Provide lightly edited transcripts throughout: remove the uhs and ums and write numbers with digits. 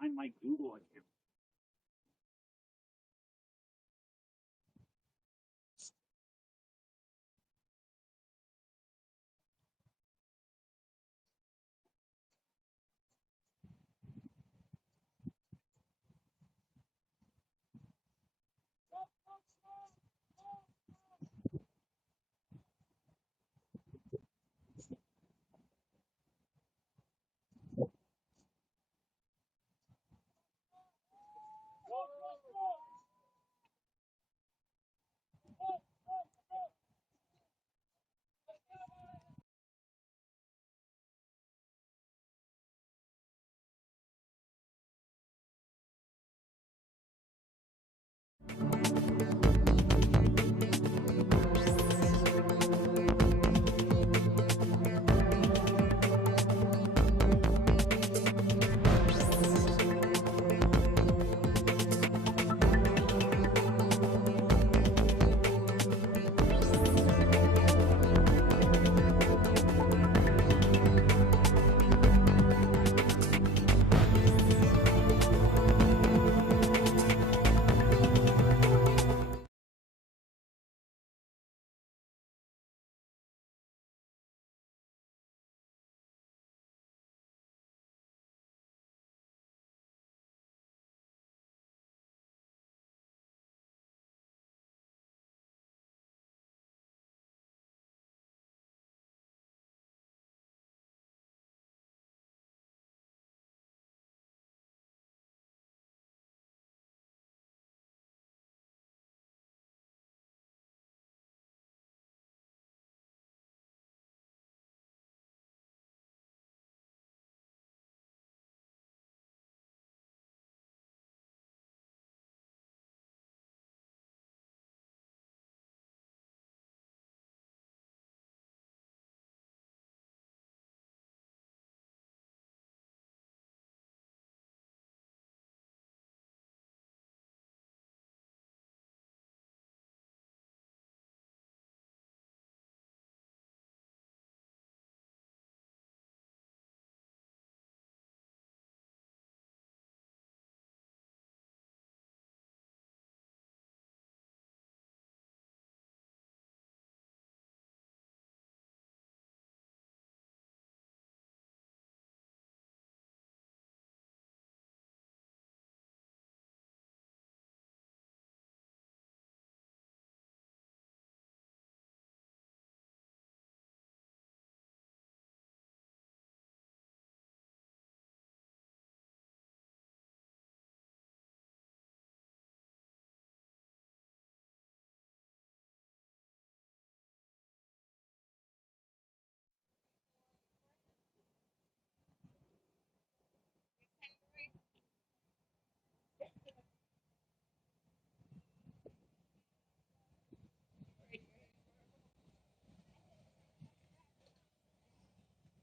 Find my Google account.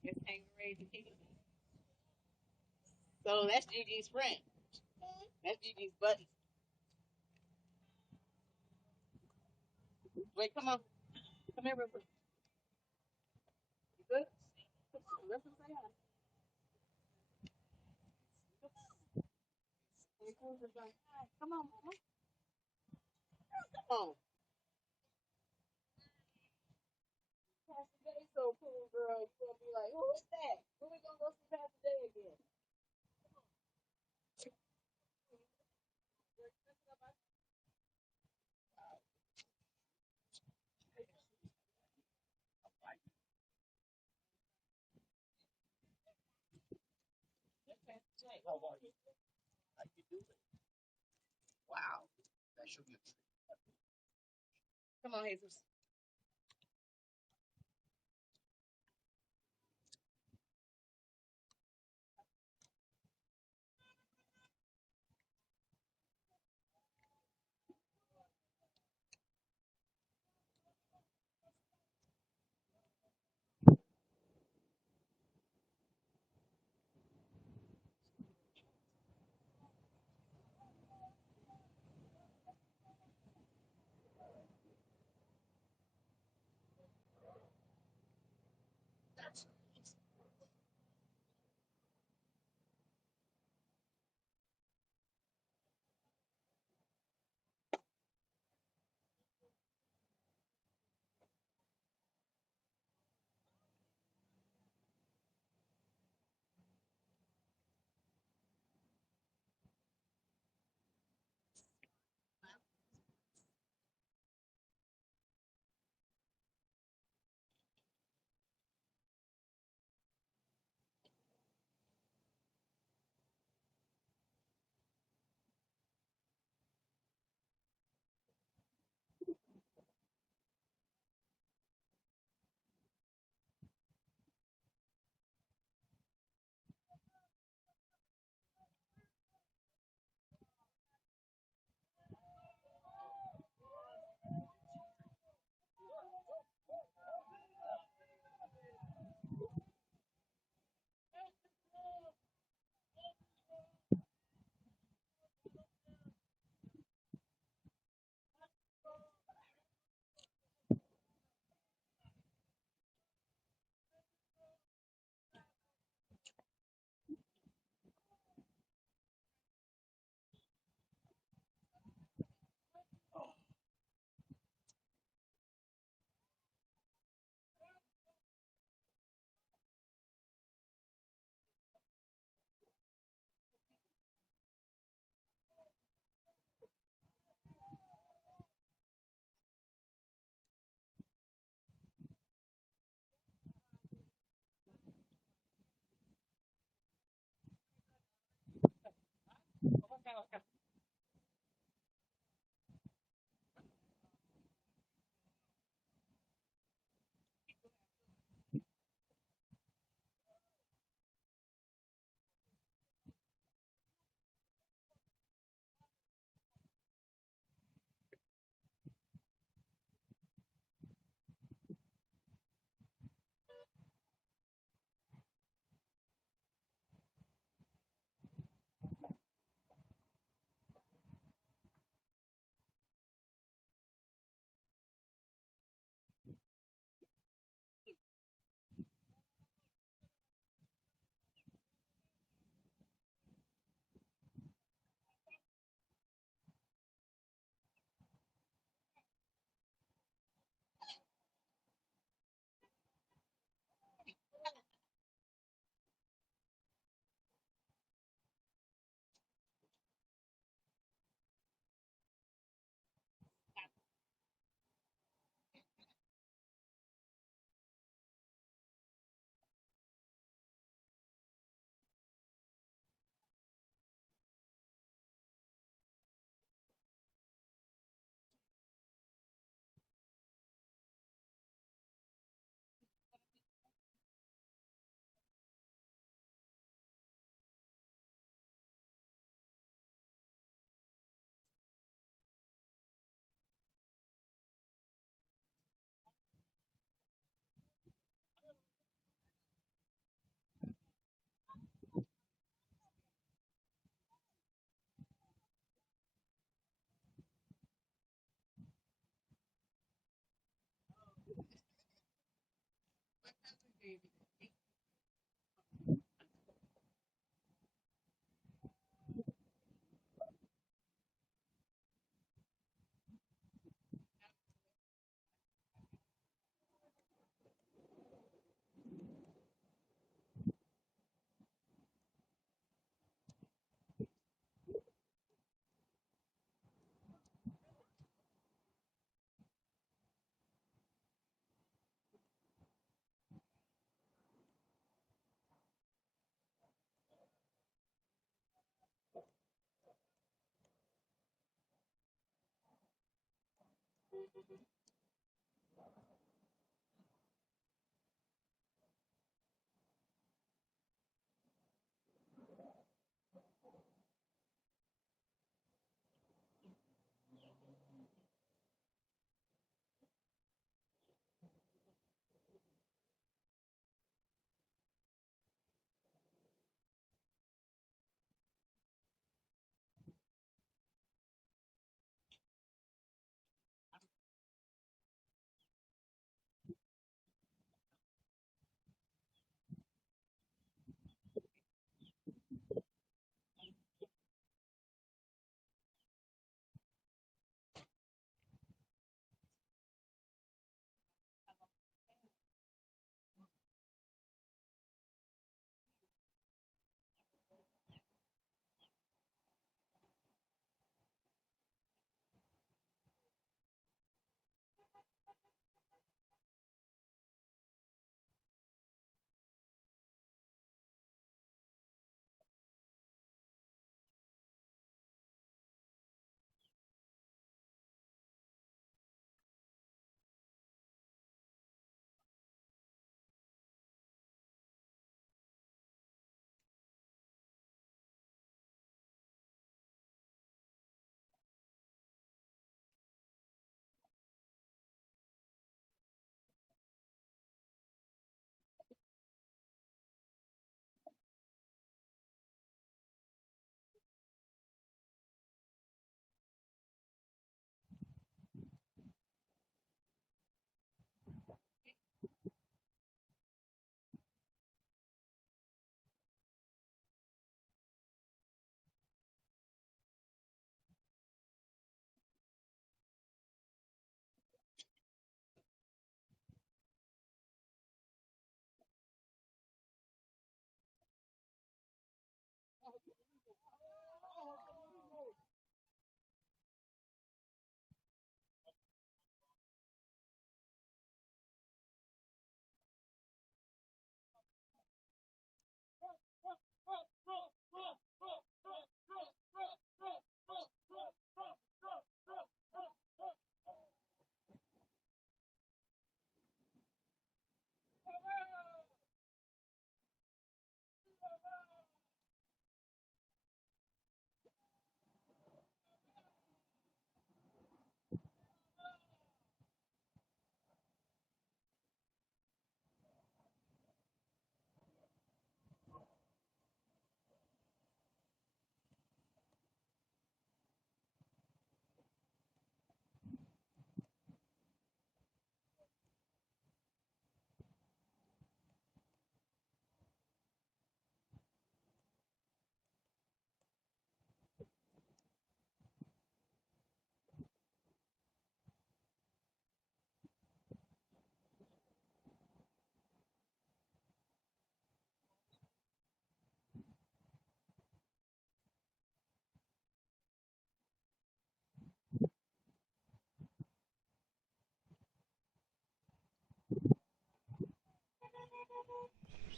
It's kangaroo tequila. So that's Gigi's friend. That's Gigi's buddy. Wait, come on. Come here real quick. You good? Let's say hi. Come on, mama. Come on. Pastor Jay's so cool, girl. You're gonna be like, who is that? When we gonna go see Pastor Jay again? How are you? How you doing? Wow. That should be a treat. Come on, Jesus.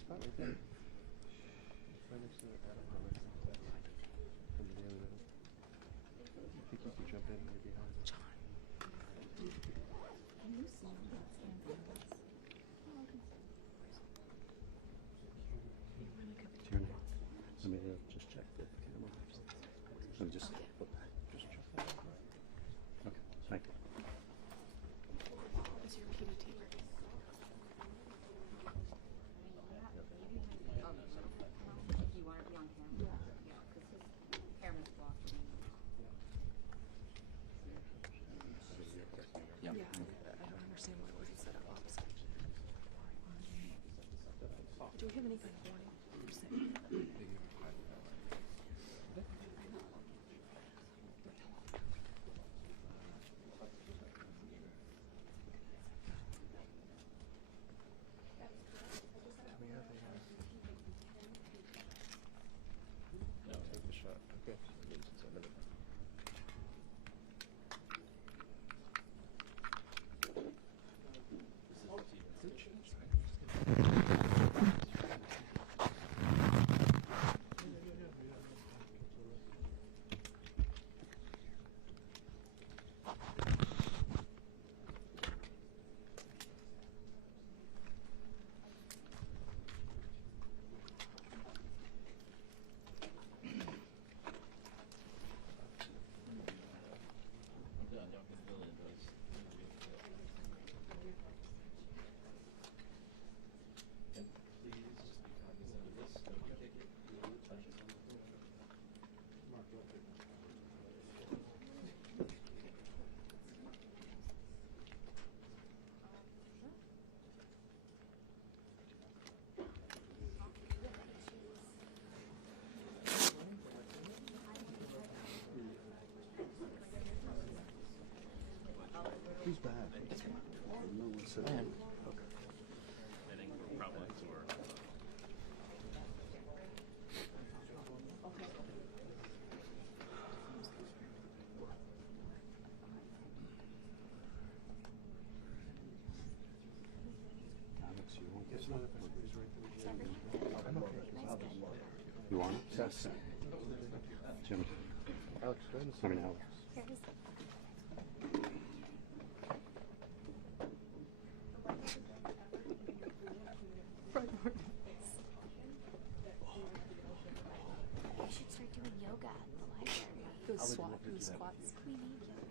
Start right there. Right next to the attic. From the other end. I think you could jump in right behind us. What's your name? Let me just check the camera. Let me just put that. Just check that. Okay, thank you. Is your kitty tamer? Do you want to be on camera? Yeah, because his camera's blocked. Yeah. I don't understand why it wasn't set up opposite. we have any kind of warning? We're sick. Take the shot. Okay. Since I never- Who's back? No one said that. Okay. Alex, you want this one? I'm okay. You want it? Yes. Jim. Alex, go ahead and I mean, Alex. We should start doing yoga at the library. Those I would love to do that. squats. We need yoga.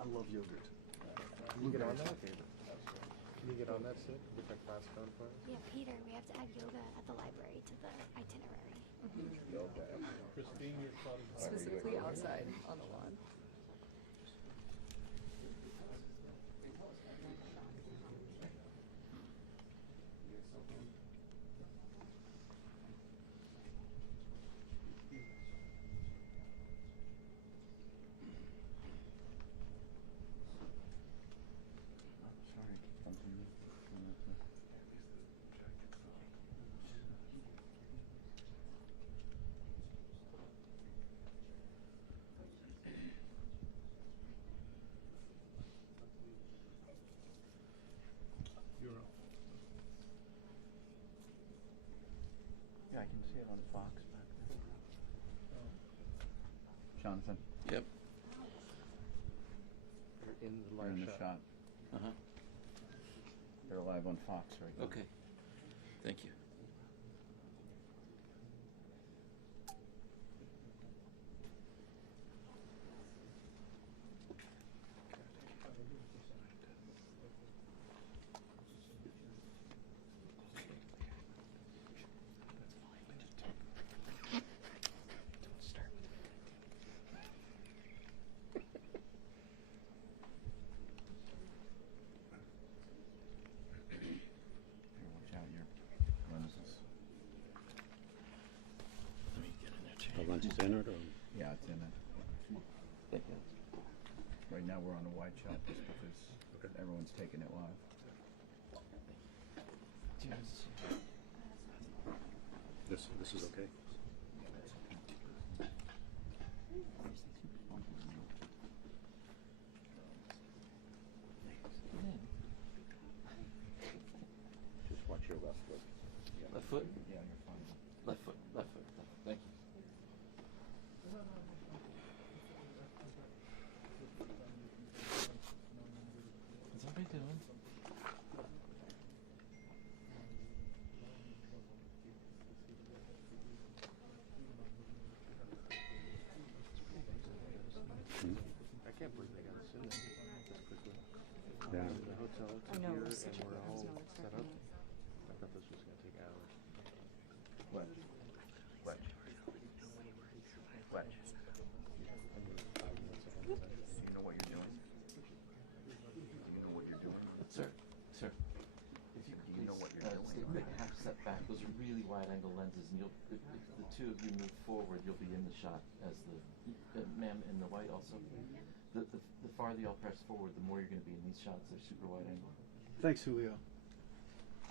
I love yogurt. Can you get on that? Can you get on that, Sid? Get that class going for us? Yeah, Peter, we have to add yoga at the library to the itinerary. Christine, you're probably... Specifically outside on the lawn. Euro. Yeah, I can see it on Fox back there. Jonathan, Yep. You're in the you're live in the shot. Uh-huh. They're live on Fox right now. Okay. Thank you. Here, watch out your lenses. Let me get in there too. The lunch is in it or? Yeah, it's in it. Thank you. Right now we're on a wide shot just because everyone's taking it live. This is okay? Just watch your left foot. Left foot? Yeah, you're fine. Left foot. Left foot. Thank you. What's everybody doing? I can't believe they got us in this quickly. Yeah. The hotel I took know, here we're and such a we're good all house, set up. I thought this was gonna take hours. Wedge. Wedge. Wedge. You know what you're doing? You know what you're doing? Sir. Sir. If you Do you know what you're doing? stay right half back. Those are really wide-angle lenses, and you'll, if the two of you move forward, you'll be in the shot as the ma'am in the white also. The farther y'all press forward, the more you're going to be in these shots. They're super wide-angle. Thanks, Julio.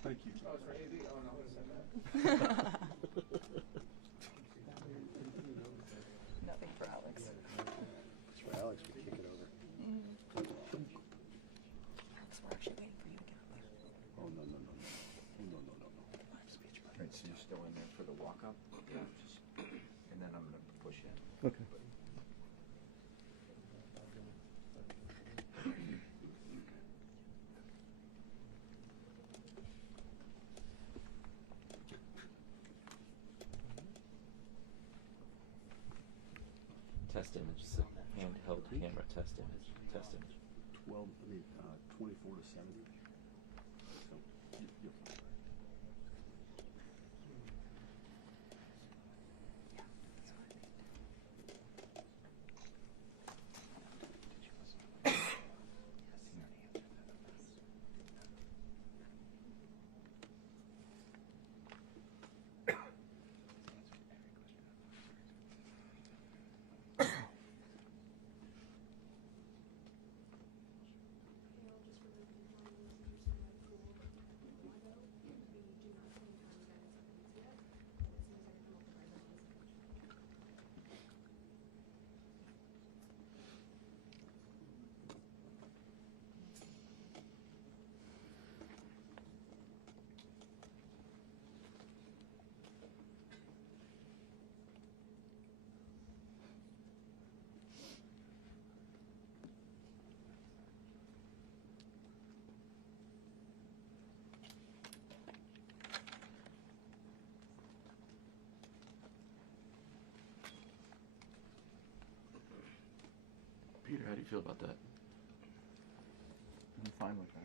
Thank you. Oh, it's for AV? Oh, no, it's that. Nothing for Alex. It's for Alex. We kick it over. Alex, we're actually waiting for you to get up there. Oh, no, no, no, no. Oh, no, no, no, no. I have speech. Right, so you're still in there for the walk-up? Yeah. And then I'm going to push in. Okay. Test image. Handheld camera. Test image. Test image. 24 to 70. So, you'll find it. Peter, how do you feel about that? I'm fine with that.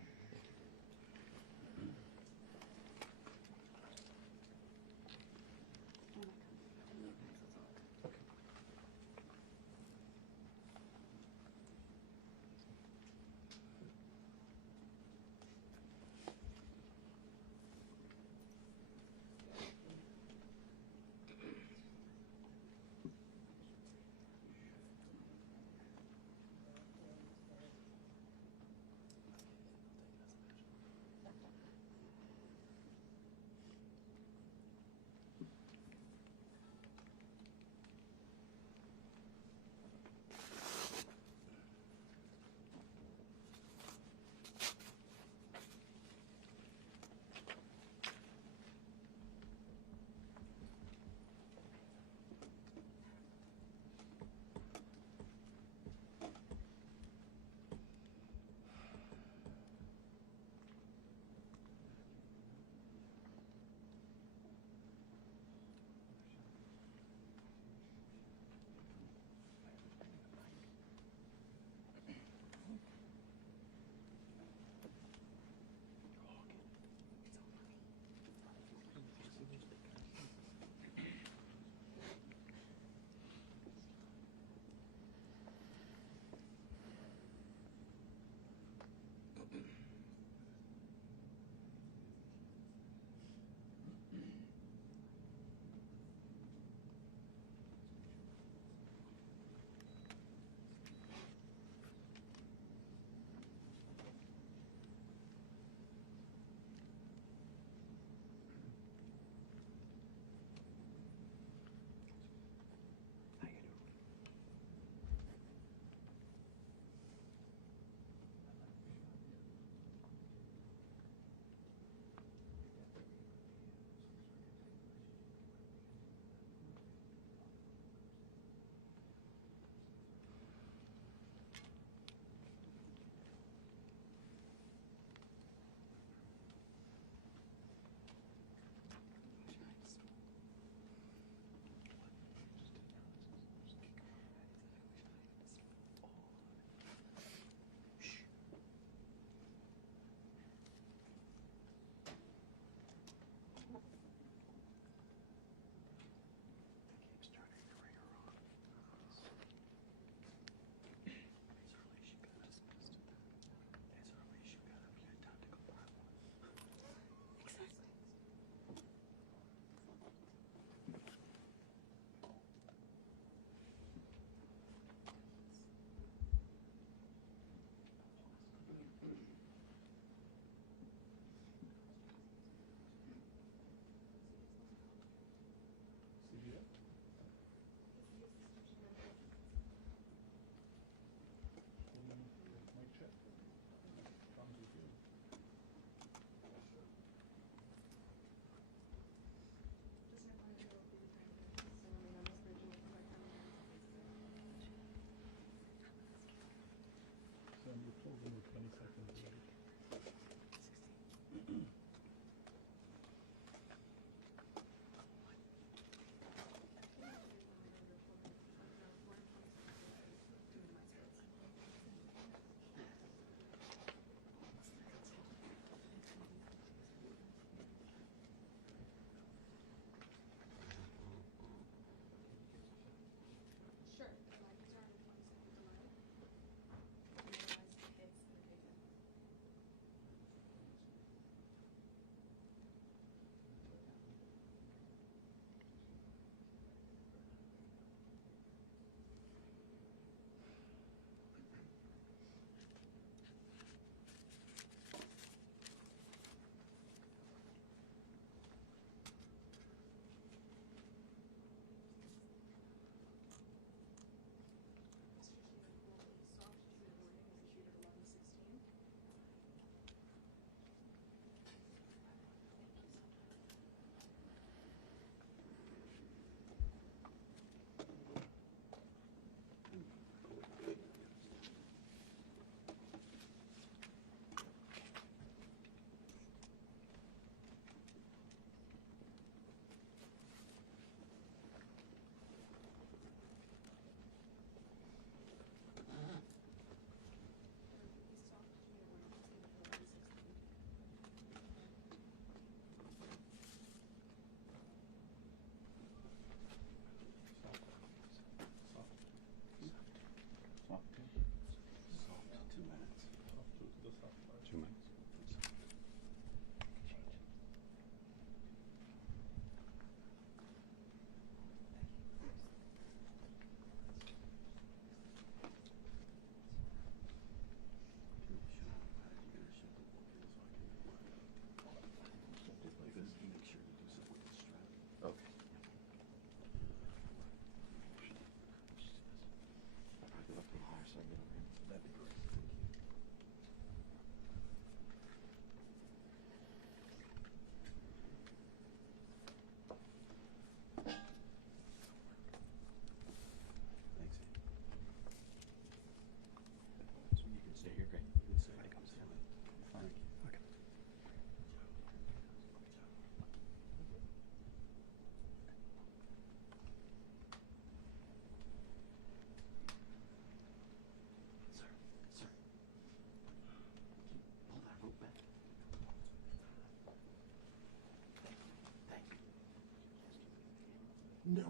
No.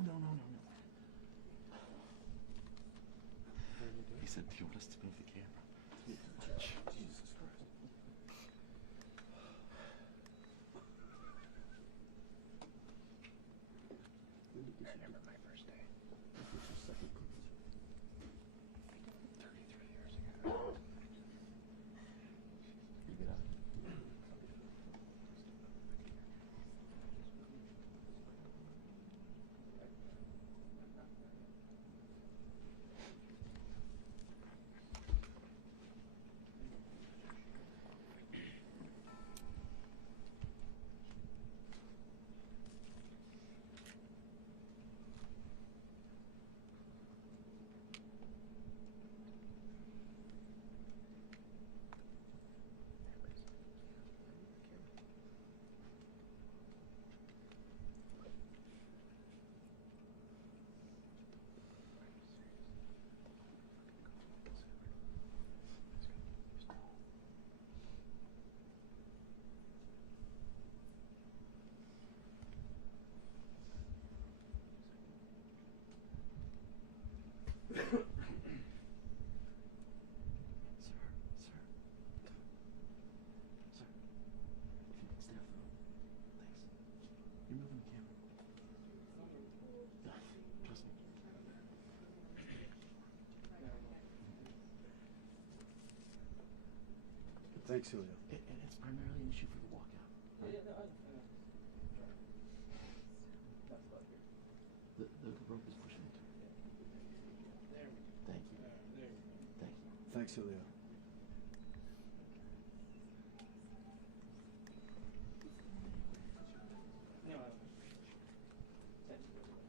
He said, do you want us to move the camera? Jesus Christ. I remember my first day. This was your second cruise. 33 years ago. You get out. Thanks, Julio. And it's primarily an issue for the walkout. Right? The rope is pushing into it. Thank you. Thank you. Thanks, Julio. Yeah. That's 16.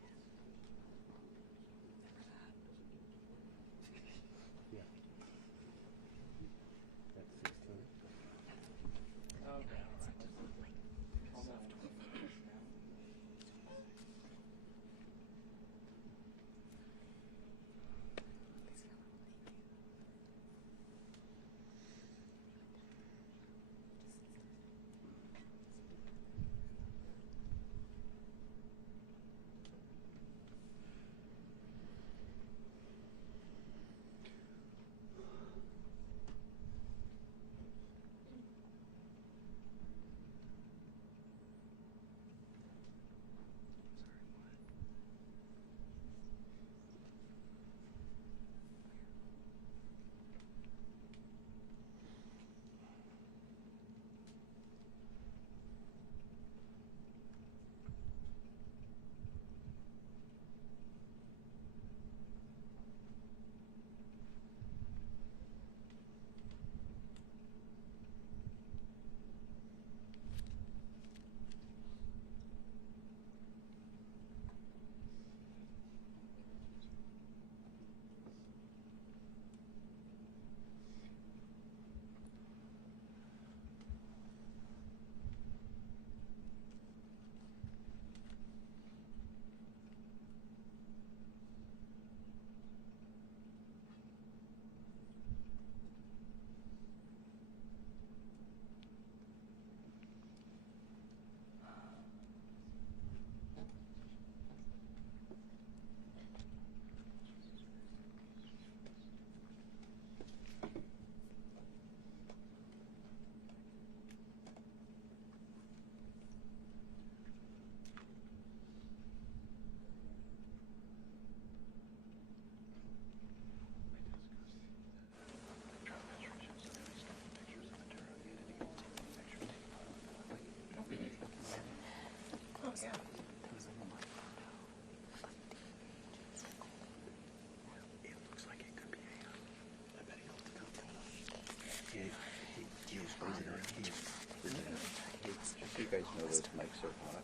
You guys know those mics are hot.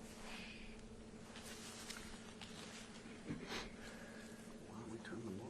Why don't we turn them off?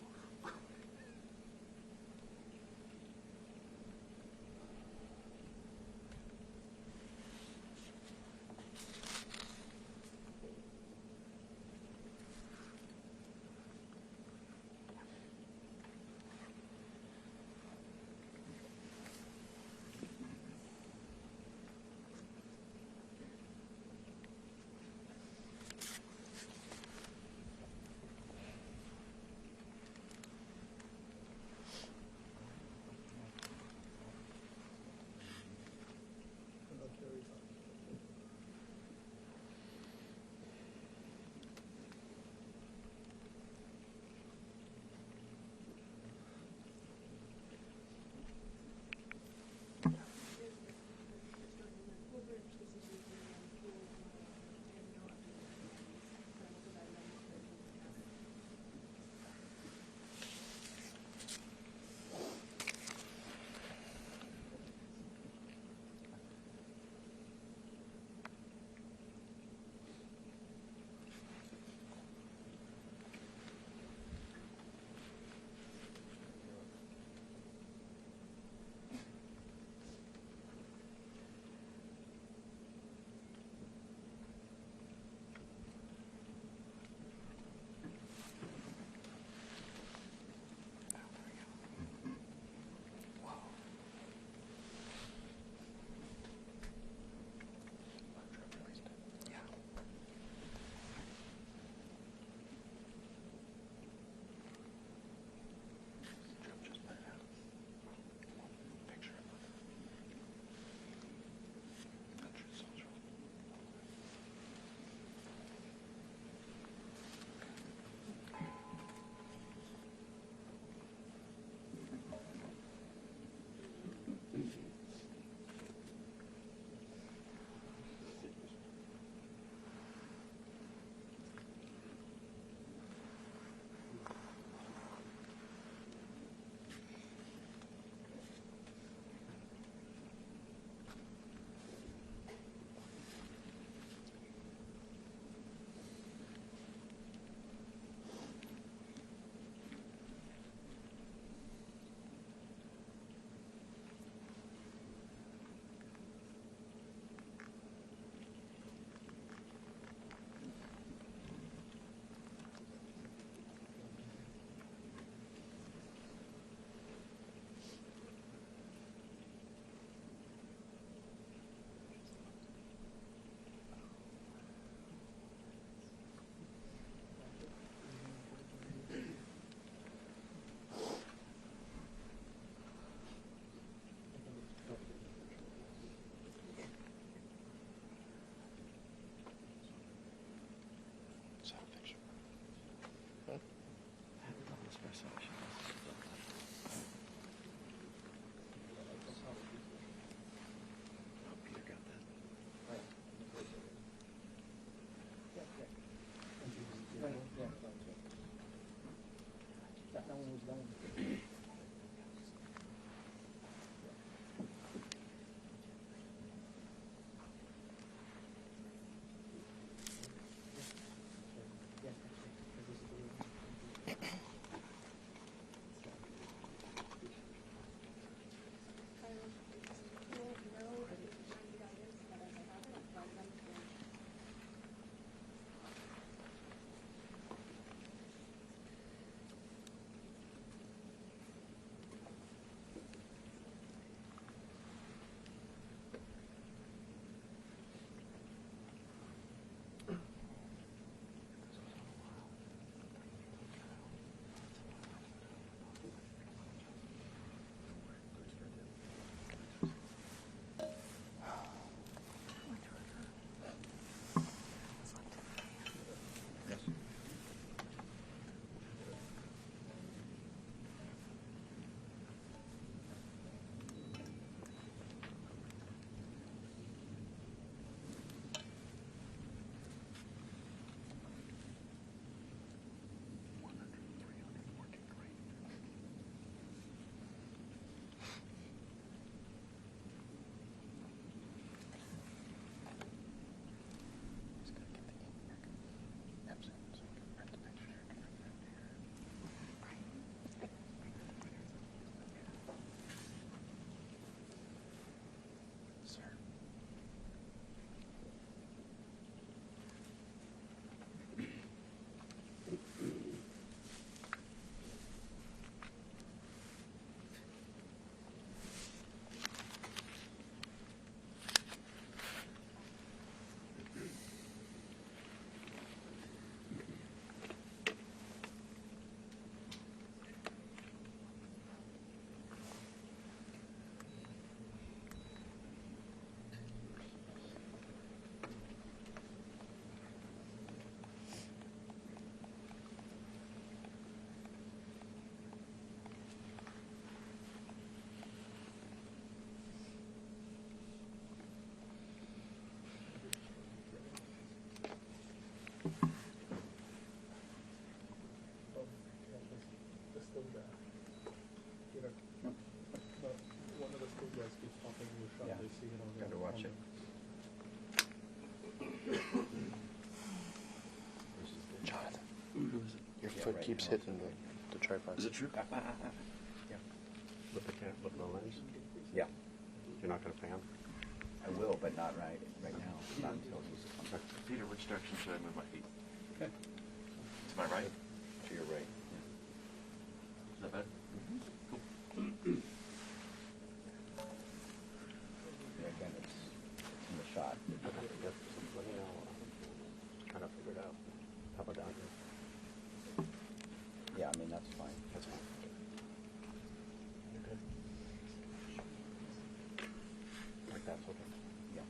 nose down. Yeah, gotta watch it. Jonathan, your Yeah, foot right keeps now hitting the tripod. Is it true? Yeah. With the lens? Yeah, You're not going to pan? I will, but not right now. Not until he's come Peter, which direction should I move my feet? okay. To my right? To your right. Is that better? Cool. Yeah, again, it's in the shot. Okay, yep. Let me know. Trying to figure it out. How about down here? Yeah, I mean, that's fine. That's fine. Okay. Like that's okay. Yeah.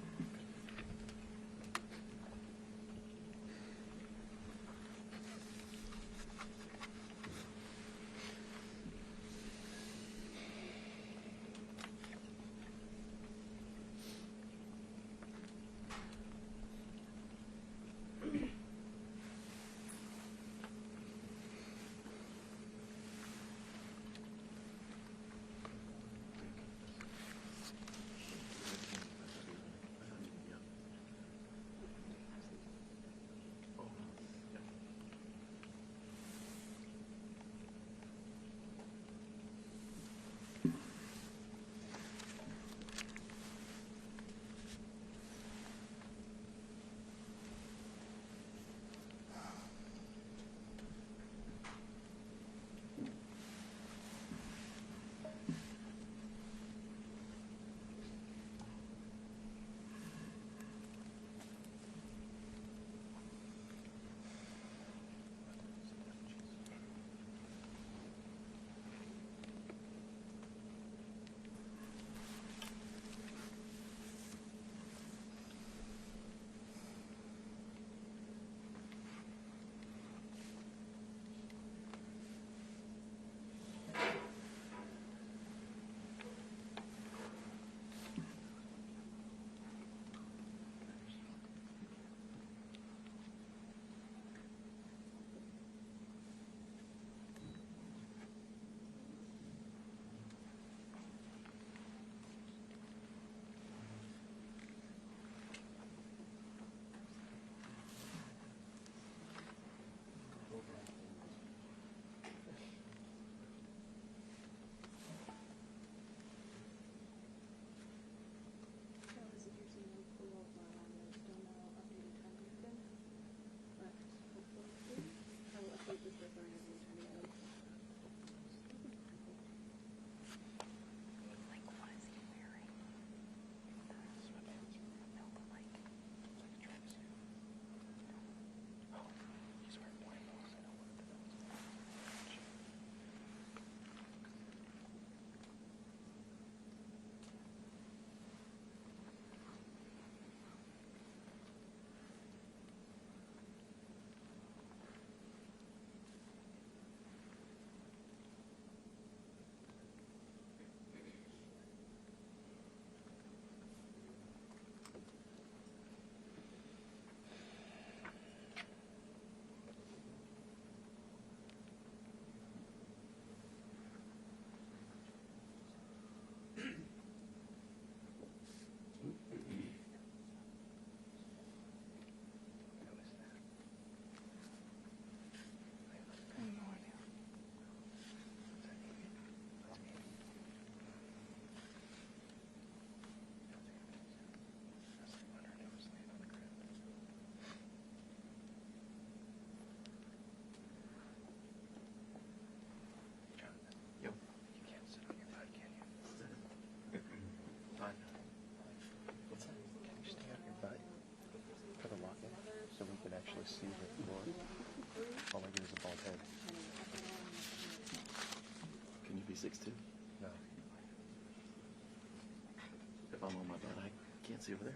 Can't see over there.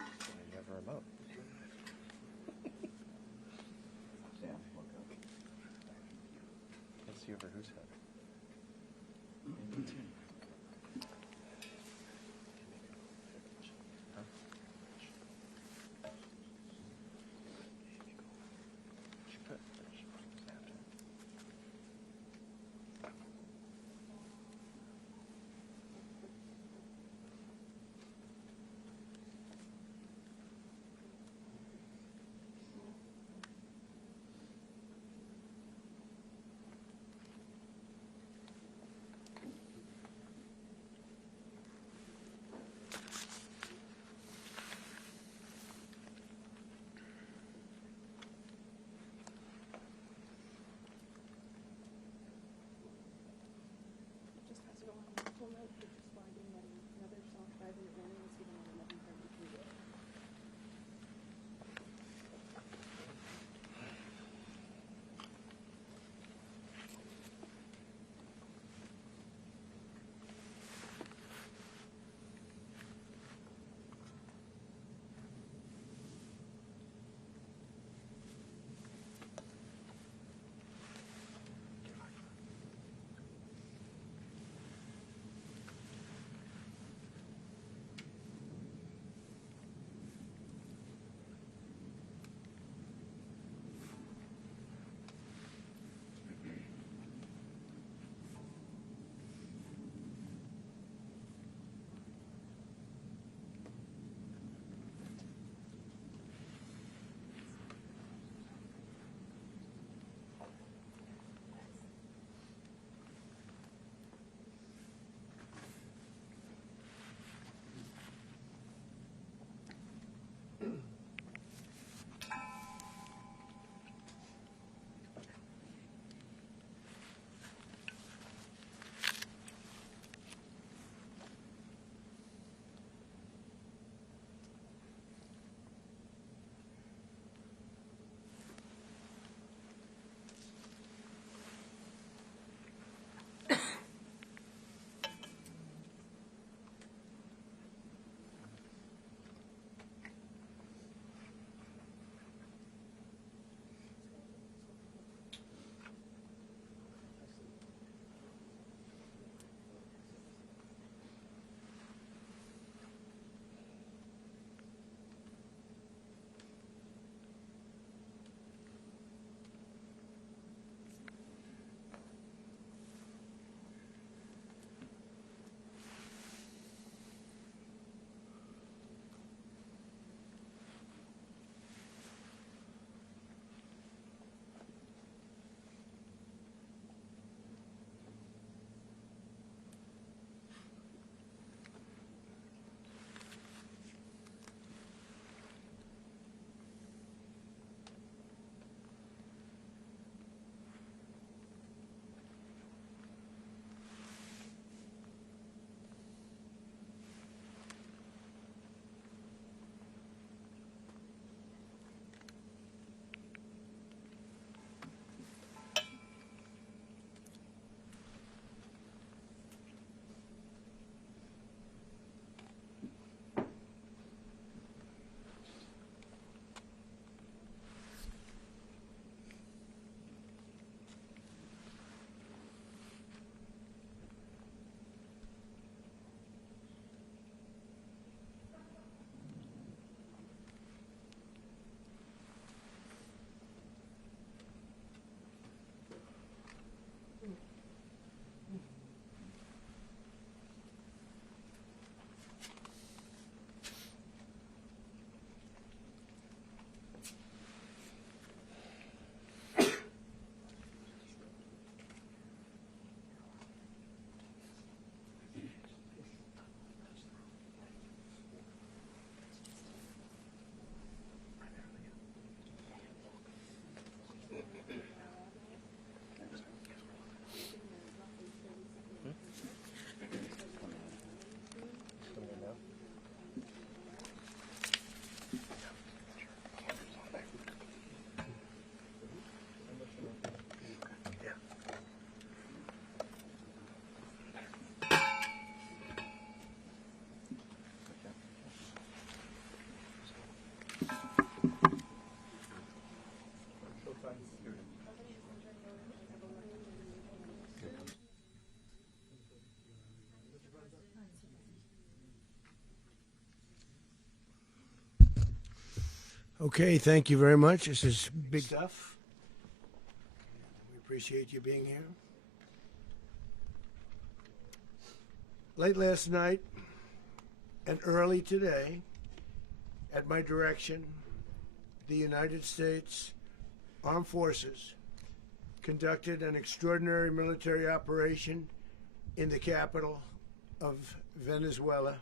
You have a remote. Sam, look up. Can't see over whose head. Okay, thank you very much. This is big stuff. We appreciate you being here. Late last night and early today, at my direction, the United States Armed Forces conducted an extraordinary military operation in the capital of Venezuela.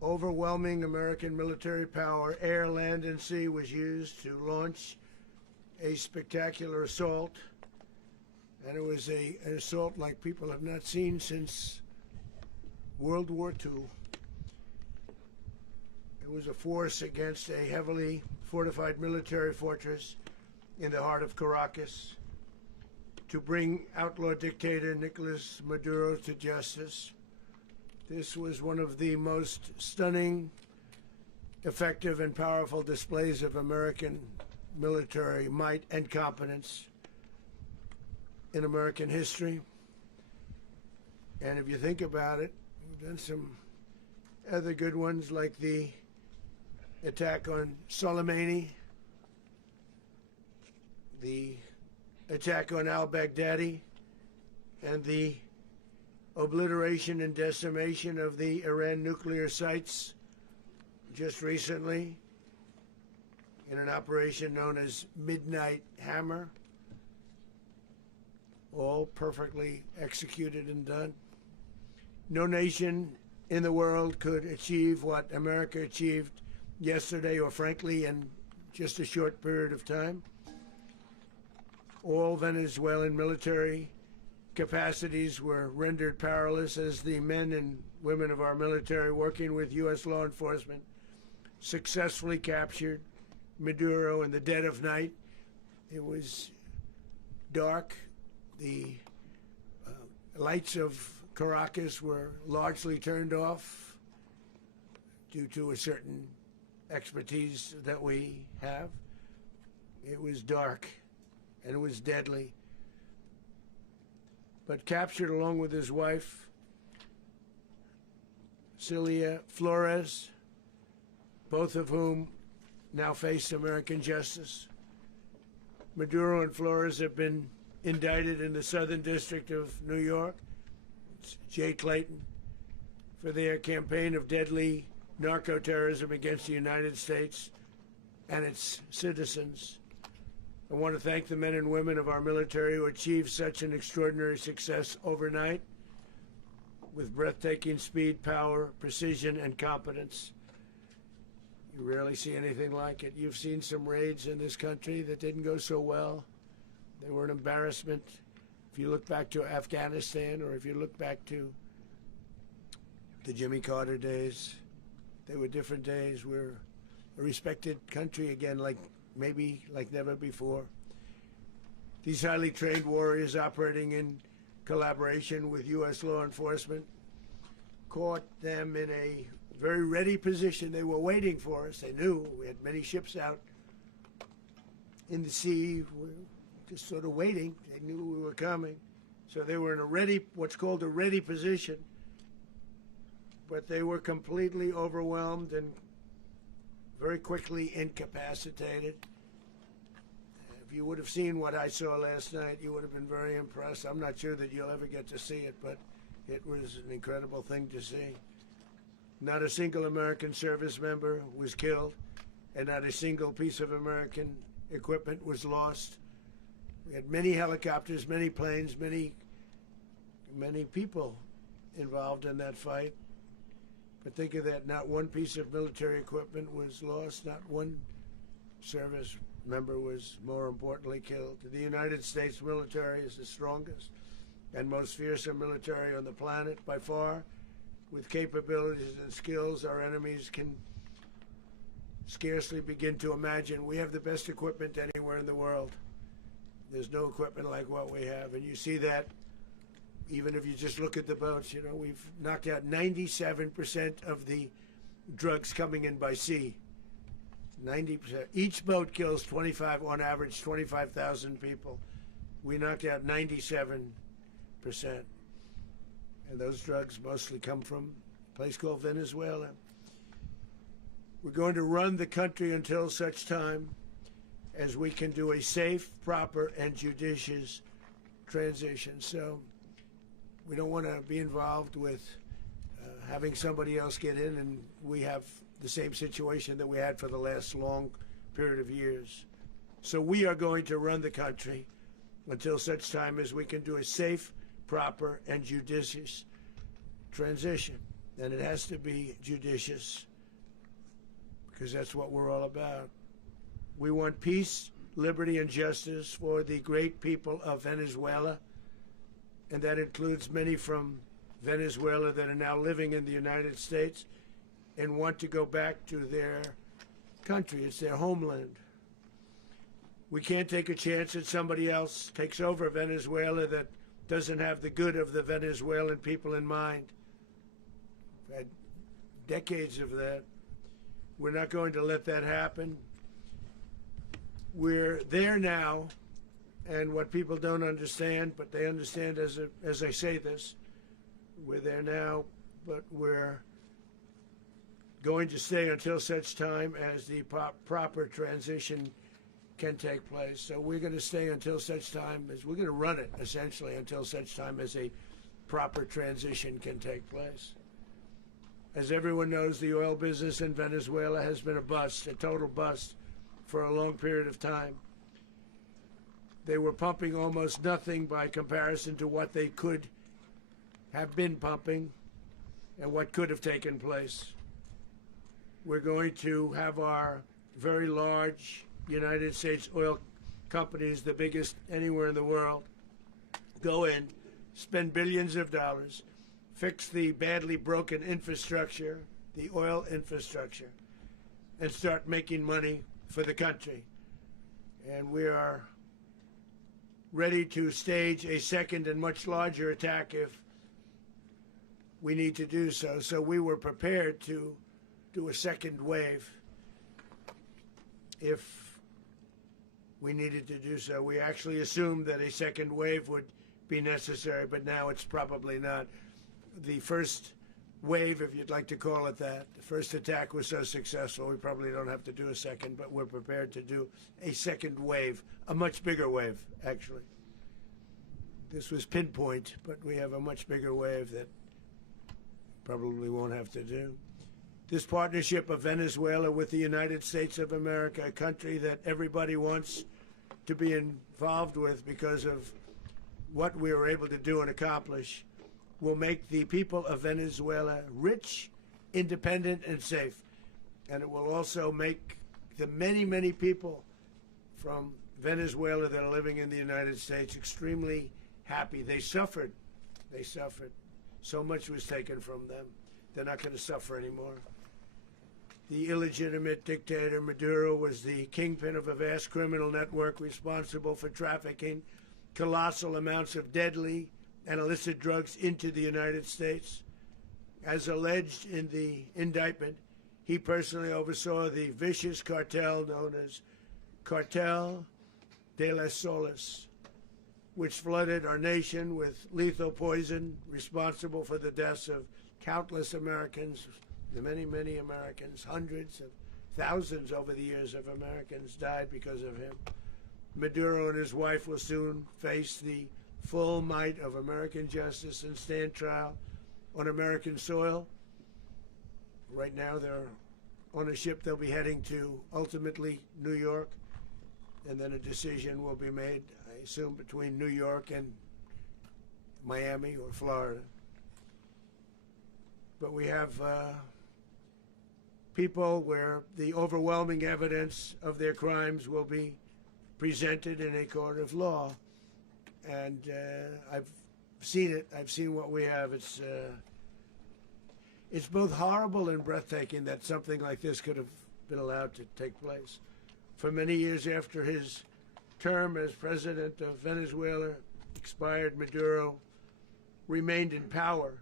Overwhelming American military power, air, land, and sea, was used to launch a spectacular assault. And it was an assault like people have not seen since World War II. It was a force against a heavily fortified military fortress in the heart of Caracas to bring outlaw dictator Nicolás Maduro to justice. This was one of the most stunning, effective, and powerful displays of American military might and competence in American history. And if you think about it, we've done some other good ones, like the attack on Soleimani, the attack on al-Baghdadi, and the obliteration and decimation of the Iran nuclear sites just recently in an operation known as Midnight Hammer, all perfectly executed and done. No nation in the world could achieve what America achieved yesterday, or frankly in just a short period of time. All Venezuelan military capacities were rendered powerless as the men and women of our military, working with U.S. law enforcement, successfully captured Maduro in the dead of night. It was dark. The lights of Caracas were largely turned off due to a certain expertise that we have. It was dark and it was deadly. But captured along with his wife, Celia Flores, both of whom now face American justice. Maduro and Flores have been indicted in the Southern District of New York, it's Jay Clayton, for their campaign of deadly narco-terrorism against the United States and its citizens. I want to thank the men and women of our military who achieved such an extraordinary success overnight with breathtaking speed, power, precision, and competence. You rarely see anything like it. You've seen some raids in this country that didn't go so well. They were an embarrassment. If you look back to Afghanistan, or if you look back to the Jimmy Carter days, they were different days. We're a respected country again, maybe like never before. These highly trained warriors, operating in collaboration with U.S. law enforcement, caught them in a very ready position. They were waiting for us. They knew we had many ships out in the sea, just sort of waiting. They knew we were coming. So they were in a ready, what's called a ready position. But they were completely overwhelmed and very quickly incapacitated. If you would have seen what I saw last night, you would have been very impressed. I'm not sure that you'll ever get to see it, but it was an incredible thing to see. Not a single American service member was killed, and not a single piece of American equipment was lost. We had many helicopters, many planes, many people involved in that fight. But think of that, not one piece of military equipment was lost, not one service member was, more importantly, killed. The United States military is the strongest and most fearsome military on the planet by far. With capabilities and skills our enemies can scarcely begin to imagine. We have the best equipment anywhere in the world. There's no equipment like what we have, and you see that even if you just look at the boats. You know, we've knocked out 97% of the drugs coming in by sea. 90%. Each boat kills on average 25,000 people. We knocked out 97%. And those drugs mostly come from a place called Venezuela. We're going to run the country until such time as we can do a safe, proper, and judicious transition. So we don't want to be involved with having somebody else get in and we have the same situation that we had for the last long period of years. So we are going to run the country until such time as we can do a safe, proper, and judicious transition. And it has to be judicious because that's what we're all about. We want peace, liberty, and justice for the great people of Venezuela, and that includes many from Venezuela that are now living in the United States and want to go back to their country. It's their homeland. We can't take a chance that somebody else takes over Venezuela that doesn't have the good of the Venezuelan people in mind. We've had decades of that. We're not going to let that happen. We're there now, and what people don't understand, but they understand as I say this, we're there now, but we're going to stay until such time as the proper transition can take place. So we're going to stay until such time as we're going to run it, essentially, until such time as a proper transition can take place. As everyone knows, the oil business in Venezuela has been a bust, a total bust, for a long period of time. They were pumping almost nothing by comparison to what they could have been pumping and what could have taken place. We're going to have our very large United States oil companies, the biggest anywhere in the world, go in, spend billions of dollars, fix the badly broken infrastructure, the oil infrastructure, and start making money for the country. And we are ready to stage a second and much larger attack if we need to do so. So we were prepared to do a second wave if we needed to do so. We actually assumed that a second wave would be necessary, but now it's probably not. The first wave, if you'd like to call it that, the first attack was so successful, we probably don't have to do a second, but we're prepared to do a second wave, a much bigger wave, actually. This was pinpoint, but we have a much bigger wave that probably won't have to do. This partnership of Venezuela with the United States of America, a country that everybody wants to be involved with because of what we were able to do and accomplish, will make the people of Venezuela rich, independent, and safe. And it will also make the many, many people from Venezuela that are living in the United States extremely happy. They suffered. They suffered. So much was taken from them. They're not going to suffer anymore. The illegitimate dictator Maduro was the kingpin of a vast criminal network responsible for trafficking colossal amounts of deadly and illicit drugs into the United States. As alleged in the indictment, he personally oversaw the vicious cartel known as Cartel de las Solas, which flooded our nation with lethal poison responsible for the deaths of countless Americans, the many, many Americans. Hundreds of thousands over the years of Americans died because of him. Maduro and his wife will soon face the full might of American justice and stand trial on American soil. Right now they're on a ship they'll be heading to, ultimately, New York, and then a decision will be made, I assume, between New York and Miami or Florida. But we have people where the overwhelming evidence of their crimes will be presented in a court of law. And I've seen it. I've seen what we have. It's both horrible and breathtaking that something like this could have been allowed to take place. For many years after his term as president of Venezuela expired, Maduro remained in power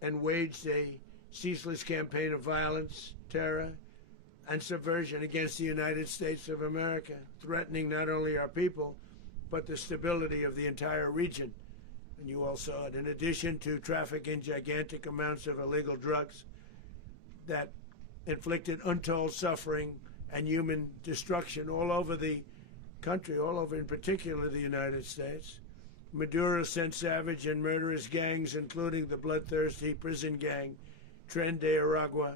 and waged a ceaseless campaign of violence, terror, and subversion against the United States of America, threatening not only our people, but the stability of the entire region. And you all saw it. In addition to trafficking gigantic amounts of illegal drugs that inflicted untold suffering and human destruction all over the country, all over in particular the United States. Maduro sent savage and murderous gangs, including the bloodthirsty prison gang Tren de Aragua,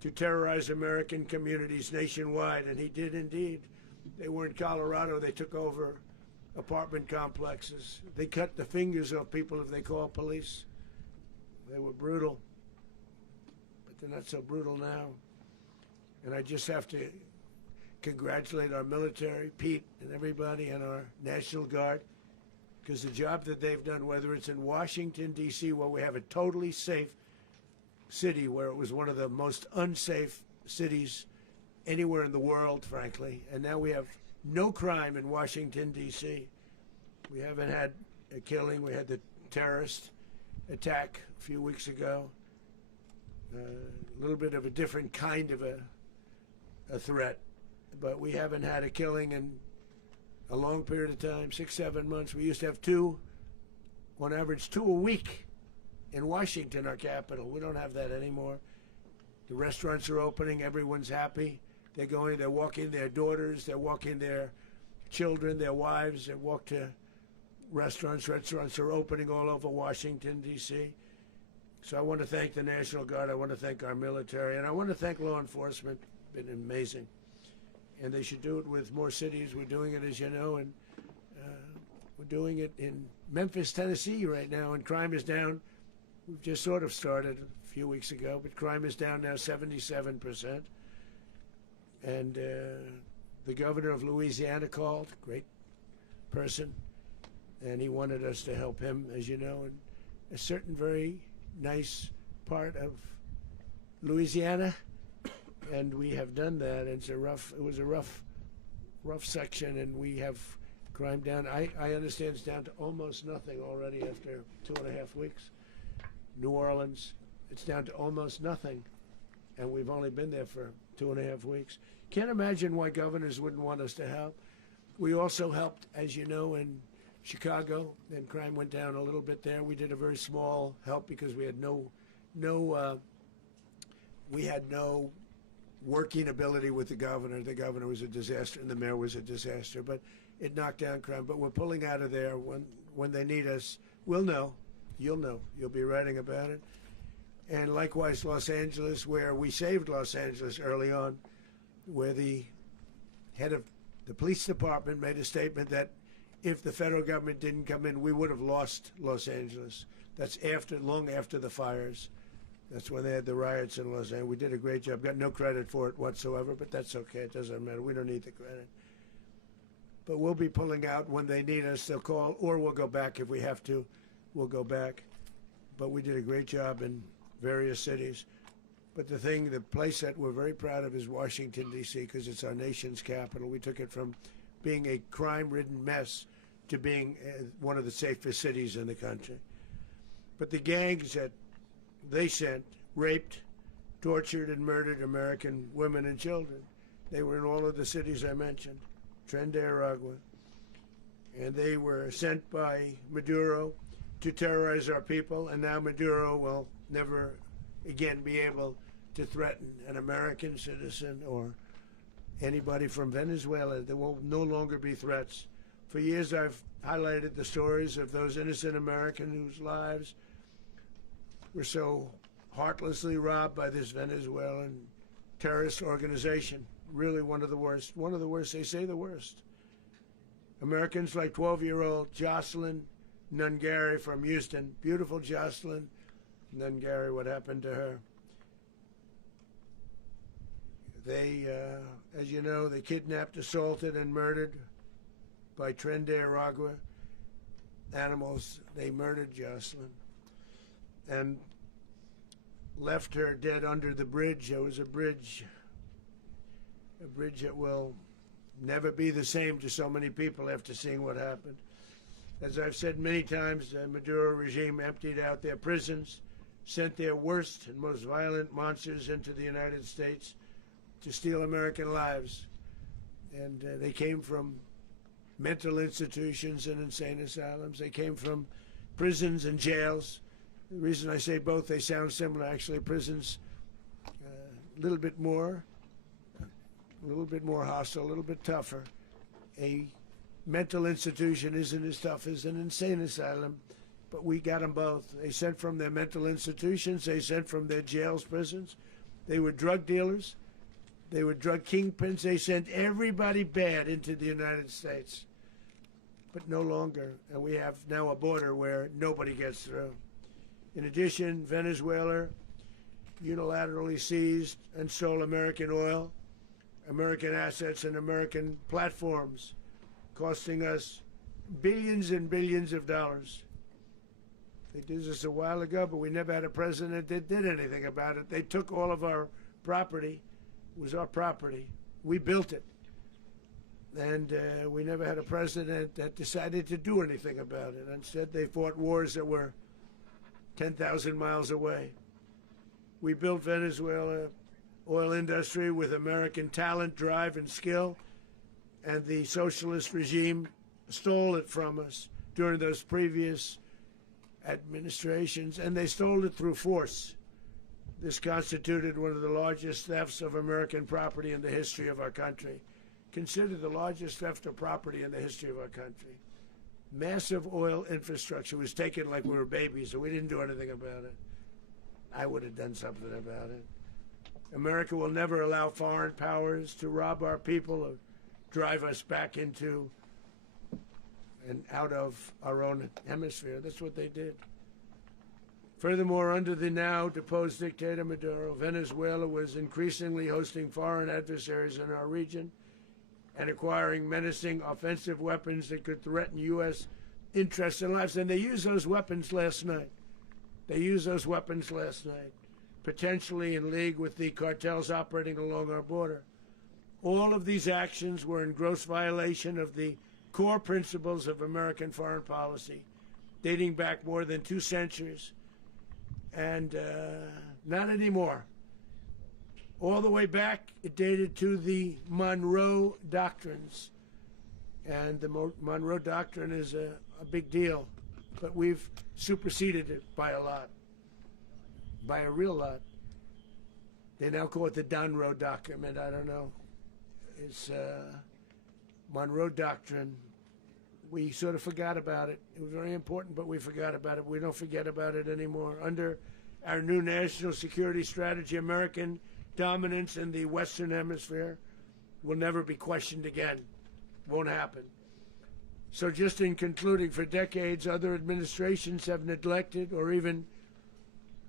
to terrorize American communities nationwide, and he did indeed. They were in Colorado. They took over apartment complexes. They cut the fingers off people if they called police. They were brutal, but they're not so brutal now. And I just have to congratulate our military, Pete and everybody, and our National Guard, because the job that they've done, whether it's in Washington, D.C., where we have a totally safe city, where it was one of the most unsafe cities anywhere in the world, frankly, and now we have no crime in Washington, D.C. We haven't had a killing. We had the terrorist attack a few weeks ago. A little bit of a different kind of a threat, but we haven't had a killing in a long period of time, 6-7 months. We used to have two, on average, 2 a week in Washington, our capital. We don't have that anymore. The restaurants are opening. Everyone's happy. They're going, they're walking their daughters, they're walking their children, their wives. They walk to restaurants. Restaurants are opening all over Washington, D.C. So I want to thank the National Guard. I want to thank our military. And I want to thank law enforcement. It's been amazing. And they should do it with more cities. We're doing it, as you know, and we're doing it in Memphis, Tennessee right now, and crime is down. We've just sort of started a few weeks ago, but crime is down now 77%. And the governor of Louisiana called, great person, and he wanted us to help him, as you know, in a certain very nice part of Louisiana, and we have done that. It was a rough section, and we have crime down. I understand it's down to almost nothing already after 2.5 weeks. New Orleans, it's down to almost nothing, and we've only been there for 2.5 weeks. Can't imagine why governors wouldn't want us to help. We also helped, as you know, in Chicago, and crime went down a little bit there. We did a very small help because we had no working ability with the governor. The governor was a disaster, and the mayor was a disaster, but it knocked down crime. But we're pulling out of there. When they need us, we'll know. You'll know. You'll be writing about it. And likewise, Los Angeles, where we saved Los Angeles early on, where the head of the police department made a statement that if the federal government didn't come in, we would have lost Los Angeles. That's long after the fires. That's when they had the riots in Los Angeles. We did a great job. Got no credit for it whatsoever, but that's okay. It doesn't matter. We don't need the credit. But we'll be pulling out when they need us. They'll call, or we'll go back if we have to. We'll go back. But we did a great job in various cities. But the place that we're very proud of is Washington, D.C., because it's our nation's capital. We took it from being a crime-ridden mess to being one of the safest cities in the country. But the gangs that they sent raped, tortured, and murdered American women and children. They were in all of the cities I mentioned, Tren de Aragua. And they were sent by Maduro to terrorize our people, and now Maduro will never again be able to threaten an American citizen or anybody from Venezuela. There will no longer be threats. For years I've highlighted the stories of those innocent Americans whose lives were so heartlessly robbed by this Venezuelan terrorist organization. Really one of the worst. One of the worst, they say the worst. Americans like 12-year-old Jocelyn Nungary from Houston. Beautiful Jocelyn Nungary, what happened to her? They, as you know, they kidnapped, assaulted, and murdered by Tren de Aragua animals. They murdered Jocelyn and left her dead under the bridge. There was a bridge that will never be the same to so many people after seeing what happened. As I've said many times, the Maduro regime emptied out their prisons, sent their worst and most violent monsters into the United States to steal American lives. And they came from mental institutions and insane asylums. They came from prisons and jails. The reason I say both, they sound similar. Actually, prisons little bit more hostile, a little bit tougher. A mental institution isn't as tough as an insane asylum, but we got them both. They sent from their mental institutions, they sent from their jails, prisons. They were drug dealers, they were drug kingpins, they sent everybody bad into the United States. But no longer, and we have now a border where nobody gets through. In addition, Venezuela unilaterally seized and stole American oil, American assets, and American platforms, costing us billions and billions of dollars. They did this a while ago, but we never had a president that did anything about it. They took all of our property. It was our property. We built it. And we never had a president that decided to do anything about it. Instead, they fought wars that were 10,000 miles away. We built Venezuela oil industry with American talent, drive, and skill, and the socialist regime stole it from us during those previous administrations, and they stole it through force. This constituted one of the largest thefts of American property in the history of our country. Considered the largest theft of property in the history of our country. Massive oil infrastructure was taken like we were babies, and we didn't do anything about it. I would have done something about it. America will never allow foreign powers to rob our people or drive us back into and out of our own hemisphere. That's what they did. Furthermore, under the now deposed dictator Maduro, Venezuela was increasingly hosting foreign adversaries in our region and acquiring menacing offensive weapons that could threaten U.S. interests and lives. And they used those weapons last night. Potentially in league with the cartels operating along our border. All of these actions were in gross violation of the core principles of American foreign policy, dating back more than 2 centuries, and not anymore. All the way back, it dated to the Monroe Doctrines, and the Monroe Doctrine is a big deal, but we've superseded it by a lot, by a real lot. They now call it the Monroe Document. I don't know. It's Monroe Doctrine. We sort of forgot about it. It was very important, but we forgot about it. We don't forget about it anymore. Under our new national security strategy, American dominance in the Western Hemisphere will never be questioned again. Won't happen. So just in concluding, for decades, other administrations have neglected or even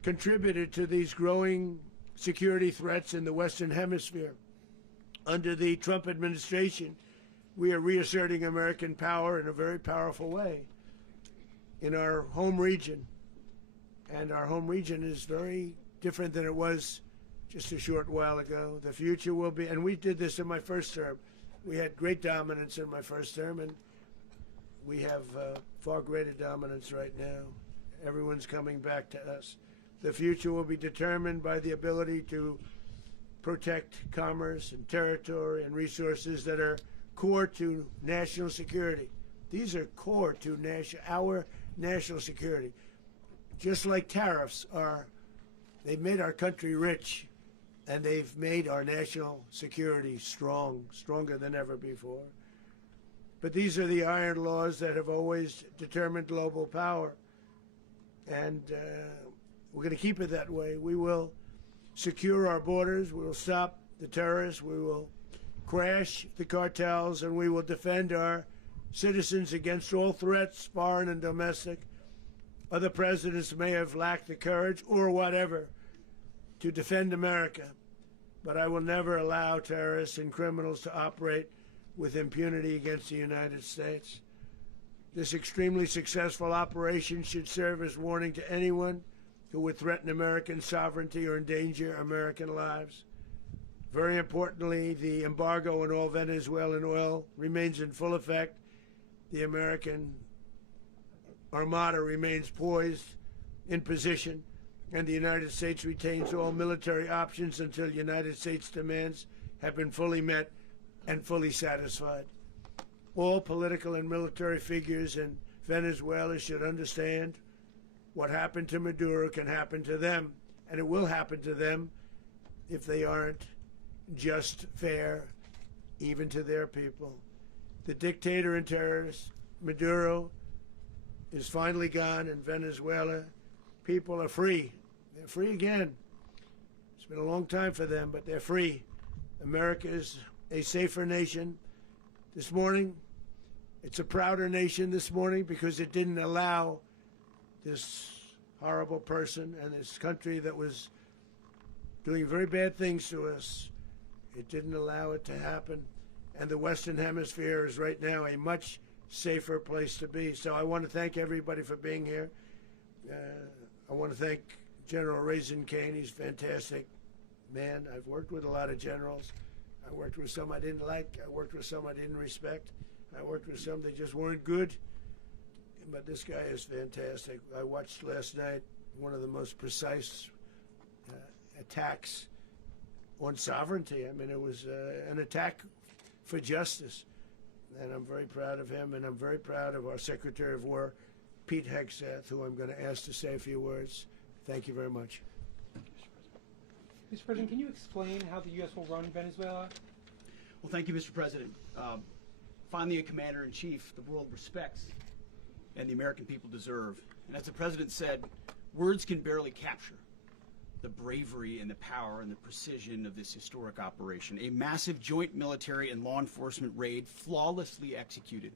contributed to these growing security threats in the Western Hemisphere. Under the Trump administration, we are reasserting American power in a very powerful way in our home region. And our home region is very different than it was just a short while ago. The future will be, and we did this in my first term. We had great dominance in my first term, and we have far greater dominance right now. Everyone's coming back to us. The future will be determined by the ability to protect commerce and territory and resources that are core to national security. These are core to our national security. Just like tariffs are, they've made our country rich, and they've made our national security strong, stronger than ever before. But these are the iron laws that have always determined global power. And we're going to keep it that way. We will secure our borders. We will stop the terrorists. We will crash the cartels, and we will defend our citizens against all threats, foreign and domestic. Other presidents may have lacked the courage or whatever to defend America, but I will never allow terrorists and criminals to operate with impunity against the United States. This extremely successful operation should serve as warning to anyone who would threaten American sovereignty or endanger American lives. Very importantly, the embargo on all Venezuelan oil remains in full effect. The American Armada remains poised in position, and the United States retains all military options until United States demands have been fully met and fully satisfied. All political and military figures in Venezuela should understand what happened to Maduro can happen to them, and it will happen to them if they aren't just, fair, even to their people. The dictator and terrorist, Maduro, is finally gone in Venezuela. People are free. They're free again. It's been a long time for them, but they're free. America is a safer nation. This morning, it's a prouder nation this morning because it didn't allow this horrible person and this country that was doing very bad things to us. It didn't allow it to happen. And the Western Hemisphere is right now a much safer place to be. So I want to thank everybody for being here. I want to thank General Raisin Kane. He's a fantastic man. I've worked with a lot of generals. I worked with some I didn't like. I worked with some I didn't respect. I worked with some that just weren't good. But this guy is fantastic. I watched last night one of the most precise attacks on sovereignty. I mean, it was an attack for justice. And I'm very proud of him, and I'm very proud of our Secretary of War, Pete Hegseth, who I'm going to ask to say a few words. Thank you very much. Mr. President, can you explain how the U.S. will run Venezuela? Well, thank you, Mr. President. Finally, a commander-in-chief the world respects and the American people deserve. And as the President said, words can barely capture the bravery and the power and the precision of this historic operation. A massive joint military and law enforcement raid flawlessly executed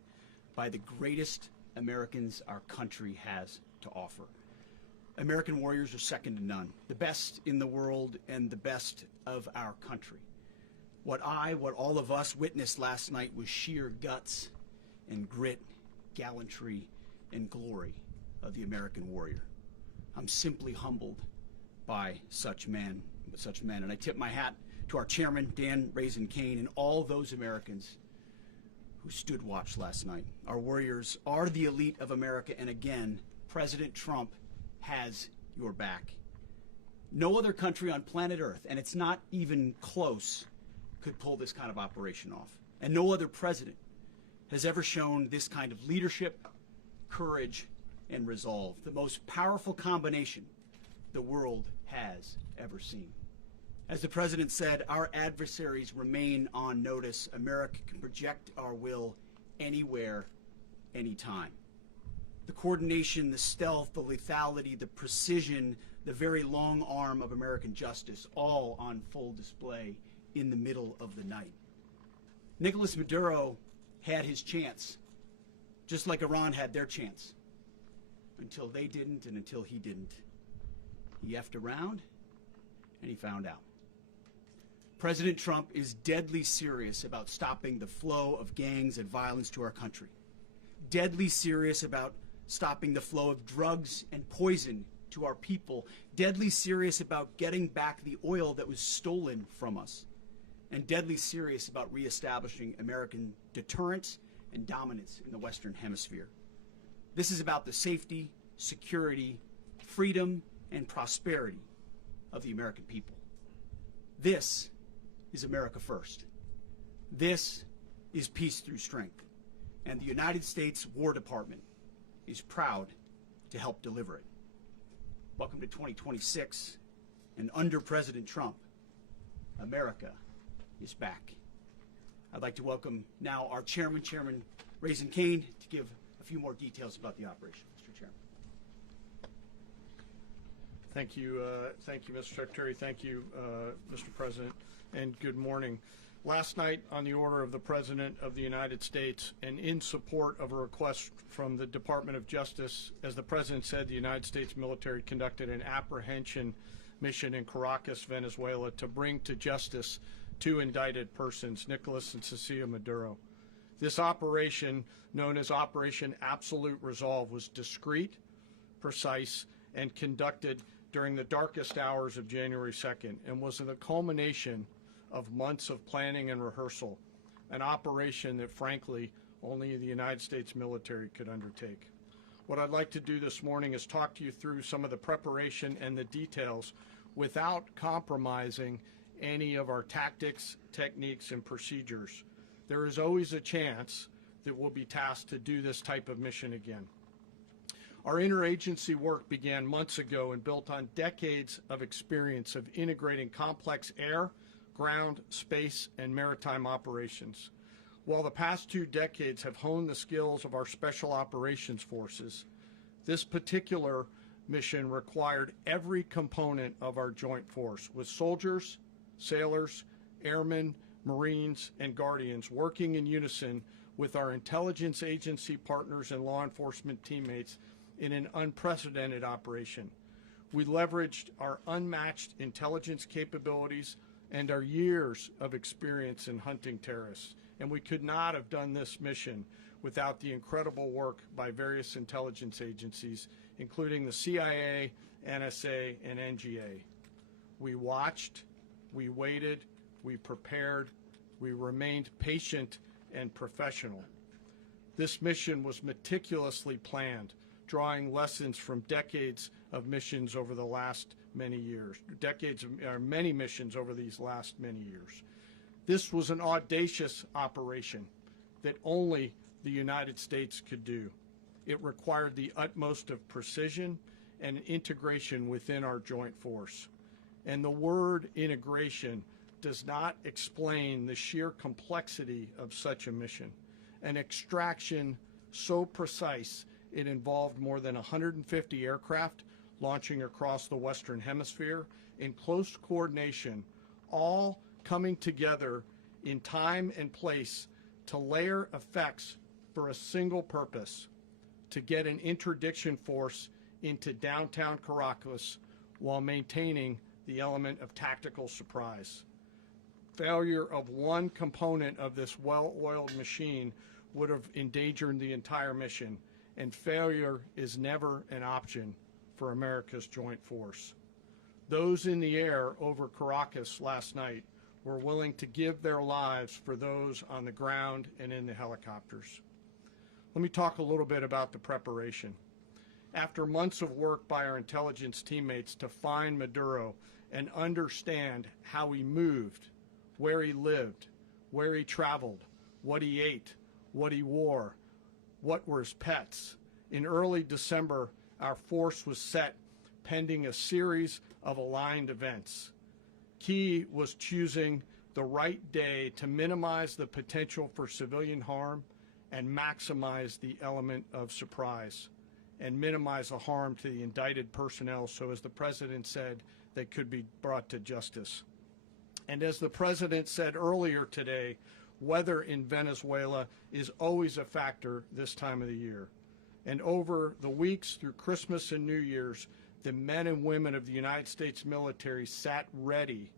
by the greatest Americans our country has to offer. American warriors are second to none, the best in the world and the best of our country. What all of us witnessed last night was sheer guts and grit, gallantry and glory of the American warrior. I'm simply humbled by such men, and I tip my hat to our chairman, Dan Raisin Kane, and all those Americans who stood watch last night. Our warriors are the elite of America, and again, President Trump has your back. No other country on planet Earth, and it's not even close, could pull this kind of operation off. And no other president has ever shown this kind of leadership, courage, and resolve. The most powerful combination the world has ever seen. As the President said, our adversaries remain on notice. America can project our will anywhere, anytime. The coordination, the stealth, the lethality, the precision, the very long arm of American justice, all on full display in the middle of the night. Nicolás Maduro had his chance, just like Iran had their chance, until they didn't and until he didn't. He effed around, and he found out. President Trump is deadly serious about stopping the flow of gangs and violence to our country. Deadly serious about stopping the flow of drugs and poison to our people. Deadly serious about getting back the oil that was stolen from us. And deadly serious about reestablishing American deterrence and dominance in the Western Hemisphere. This is about the safety, security, freedom, and prosperity of the American people. This is America first. This is peace through strength. And the United States War Department is proud to help deliver it. Welcome to 2026, and under President Trump, America is back. I'd like to welcome now our chairman, Chairman Raisin Kane, to give a few more details about the operation. Mr. Chairman. Thank you, Mr. Secretary. Thank you, Mr. President, and good morning. Last night, on the order of the President of the United States and in support of a request from the Department of Justice, as the President said, the United States military conducted an apprehension mission in Caracas, Venezuela, to bring to justice two indicted persons, Nicolás and Cecilia Maduro. This operation, known as Operation Absolute Resolve, was discreet, precise, and conducted during the darkest hours of January 2nd and was the culmination of months of planning and rehearsal, an operation that, frankly, only the United States military could undertake. What I'd like to do this morning is talk to you through some of the preparation and the details without compromising any of our tactics, techniques, and procedures. There is always a chance that we'll be tasked to do this type of mission again. Our interagency work began months ago and built on decades of experience of integrating complex air, ground, space, and maritime operations. While the past 2 decades have honed the skills of our special operations forces, this particular mission required every component of our joint force, with soldiers, sailors, airmen, Marines, and Guardians working in unison with our intelligence agency partners and law enforcement teammates in an unprecedented operation. We leveraged our unmatched intelligence capabilities and our years of experience in hunting terrorists, and we could not have done this mission without the incredible work by various intelligence agencies, including the CIA, NSA, and NGA. We watched, we waited, we prepared, we remained patient and professional. This mission was meticulously planned, drawing lessons from decades of missions over the last many years, many missions over these last many years. This was an audacious operation that only the United States could do. It required the utmost of precision and integration within our joint force. And the word integration does not explain the sheer complexity of such a mission. An extraction so precise it involved more than 150 aircraft launching across the Western Hemisphere in close coordination, all coming together in time and place to layer effects for a single purpose: to get an interdiction force into downtown Caracas while maintaining the element of tactical surprise. Failure of one component of this well-oiled machine would have endangered the entire mission, and failure is never an option for America's joint force. Those in the air over Caracas last night were willing to give their lives for those on the ground and in the helicopters. Let me talk a little bit about the preparation. After months of work by our intelligence teammates to find Maduro and understand how he moved, where he lived, where he traveled, what he ate, what he wore, what were his pets, in early December, our force was set pending a series of aligned events. Key was choosing the right day to minimize the potential for civilian harm and maximize the element of surprise, and minimize the harm to the indicted personnel so, as the President said, they could be brought to justice. And as the President said earlier today, weather in Venezuela is always a factor this time of the year. And over the weeks through Christmas and New Year's, the men and women of the United States military sat ready,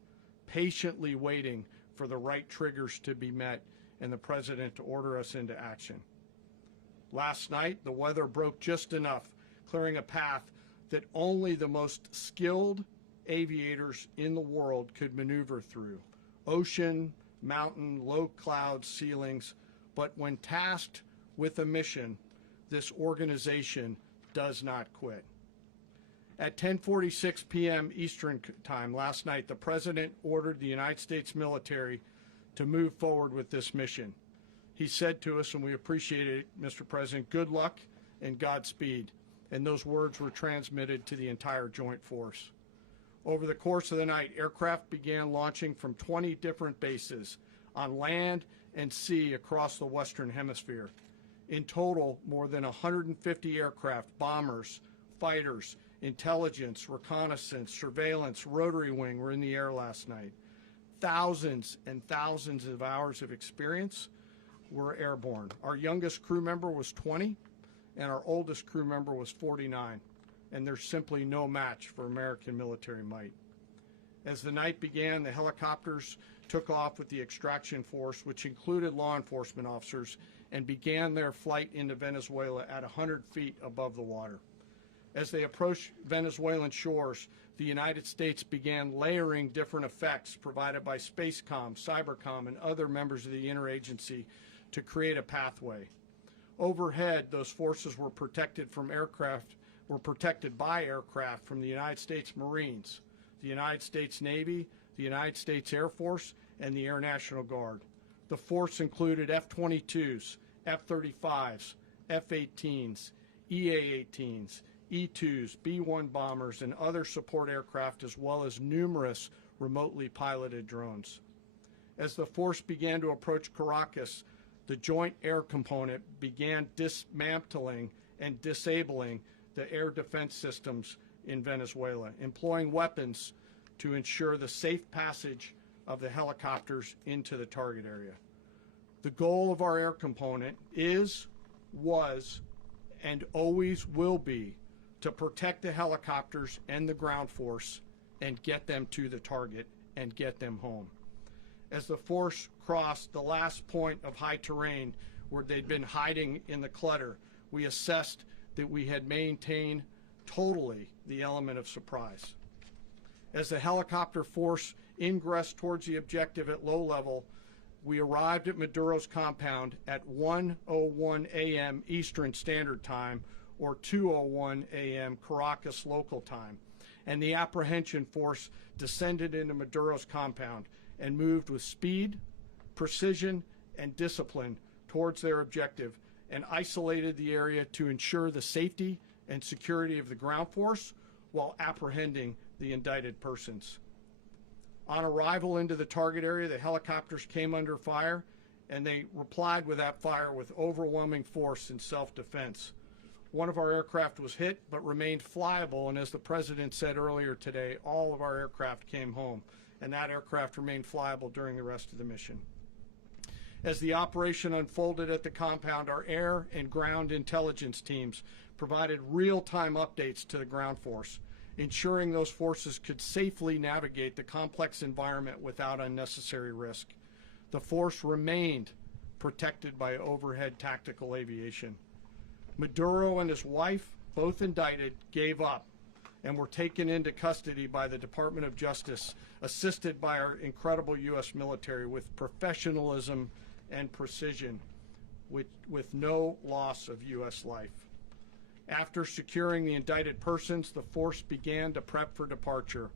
patiently waiting for the right triggers to be met and the President to order us into action. Last night, the weather broke just enough, clearing a path that only the most skilled aviators in the world could maneuver through. Ocean, mountain, low cloud ceilings, but when tasked with a mission, this organization does not quit. At 10:46 p.m. Eastern Time last night, the President ordered the United States military to move forward with this mission. He said to us, and we appreciate it, Mr. President, good luck and Godspeed. And those words were transmitted to the entire joint force. Over the course of the night, aircraft began launching from 20 different bases on land and sea across the Western Hemisphere. In total, more than 150 aircraft, bombers, fighters, intelligence, reconnaissance, surveillance, rotary wing were in the air last night. Thousands and thousands of hours of experience were airborne. Our youngest crew member was 20, and our oldest crew member was 49, and there's simply no match for American military might. As the night began, the helicopters took off with the extraction force, which included law enforcement officers, and began their flight into Venezuela at 100 feet above the water. As they approached Venezuelan shores, the United States began layering different effects provided by Spacecom, Cybercom, and other members of the interagency to create a pathway. Overhead, those forces were protected by aircraft from the United States Marines, the United States Navy, the United States Air Force, and the Air National Guard. The force included F-22s, F-35s, F-18s, EA-18s, E-2s, B-1 bombers, and other support aircraft, as well as numerous remotely piloted drones. As the force began to approach Caracas, the Joint Air Component began dismantling and disabling the air defense systems in Venezuela, employing weapons to ensure the safe passage of the helicopters into the target area. The goal of our air component is, was, and always will be to protect the helicopters and the ground force and get them to the target and get them home. As the force crossed the last point of high terrain where they'd been hiding in the clutter, we assessed that we had maintained totally the element of surprise. As the helicopter force ingressed towards the objective at low level, we arrived at Maduro's compound at 1:01 a.m. Eastern Standard Time, or 2:01 a.m. Caracas local time, and the apprehension force descended into Maduro's compound and moved with speed, precision, and discipline towards their objective, and isolated the area to ensure the safety and security of the ground force while apprehending the indicted persons. On arrival into the target area, the helicopters came under fire, and they replied with that fire with overwhelming force in self-defense. One of our aircraft was hit but remained flyable, and as the President said earlier today, all of our aircraft came home, and that aircraft remained flyable during the rest of the mission. As the operation unfolded at the compound, our air and ground intelligence teams provided real-time updates to the ground force, ensuring those forces could safely navigate the complex environment without unnecessary risk. The force remained protected by overhead tactical aviation. Maduro and his wife, both indicted, gave up and were taken into custody by the Department of Justice, assisted by our incredible U.S. military with professionalism and precision, with no loss of U.S. life. After securing the indicted persons, the force began to prep for departure.